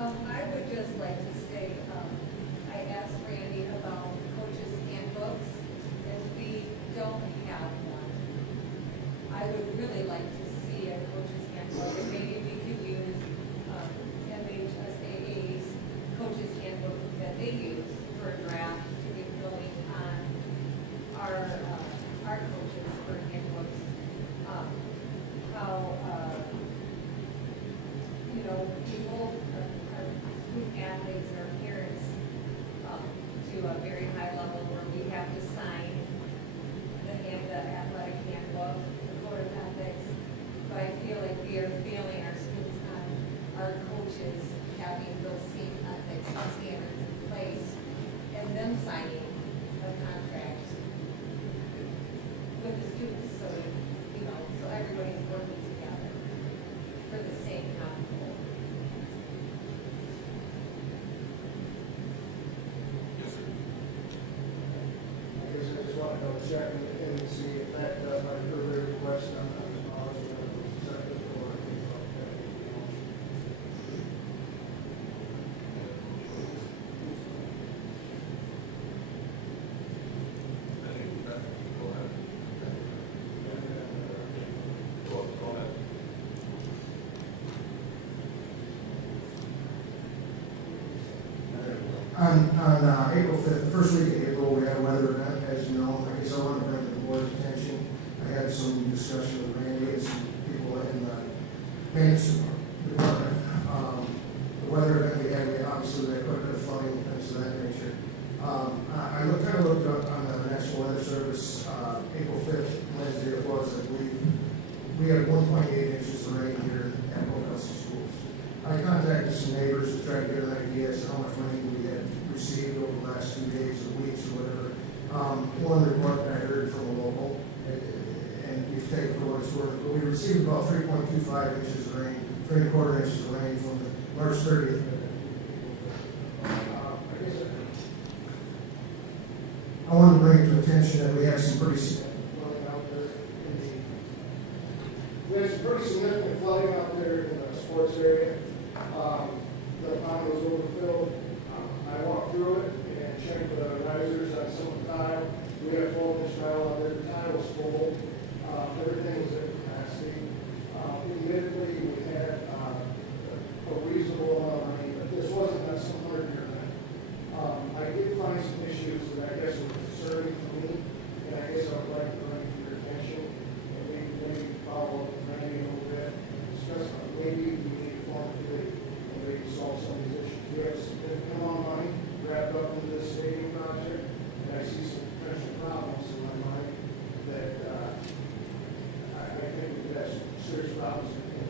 I would just like to say, I asked Randy about coaches' handbooks, and we don't have one. I would really like to see a coach's handbook, and maybe we could use people, our student athletes and our parents to a very high level where we have to sign the athletic handbook, the code of ethics. But I feel like we are failing our students on our coaches having those same ethics and standards in place and them signing the contract with the students, so, so everybody's working together for the same common goal. I guess I just want to double check and see if that, my further request on the policy of the executive board. On April 5th, the first week of April, we had a weather event, as you know. I guess I want to bring to the board's attention. I had some discussion with Randy and some people in the maintenance department. The weather event we had, obviously, they quite a bit of flooding and things of that nature. I kind of looked up on the National Weather Service, April 5th, Wednesday it was, I believe. We had 1.8 inches of rain here at Ovid-Elsie schools. I contacted some neighbors to try to get an idea as to how much rain we had received over the last 2 days or weeks or whatever. One report I heard from a local, and you take it for what it's worth, but we received about 3.25 inches of rain, 3.25 inches of rain from the March 30th. I wanted to bring to attention that we have some pretty flooding out there we had some pretty significant flooding out there in the sports area. The pond was overfilled. I walked through it and checked the risers on some of the tile. We had 12-inch tile out there. The tile was full. Everything was at capacity. Admittedly, we had a reasonable amount of rain, but this wasn't that some 100-year event. I did find some issues that I guess were concerning to me, and I guess I would like to bring to your attention, and maybe follow up with Randy a little bit, discuss maybe we need to form a committee, and maybe solve some of these issues. We have significant amount of money wrapped up into this stadium project, and I see some potential problems in my mind that I think we could have some serious problems in the future.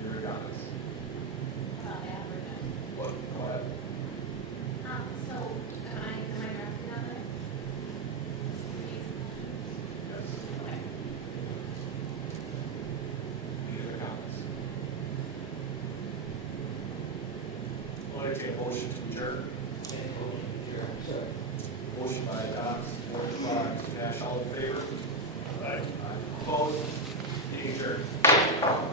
Your comments? About Africa. What? Go ahead. So, am I drafting on it? Yes. Okay. Any other comments? I'll entertain a motion to adjourn. Motion by Doc, supported by Nash, all in favor? Aye. Opposed? Meeting adjourned.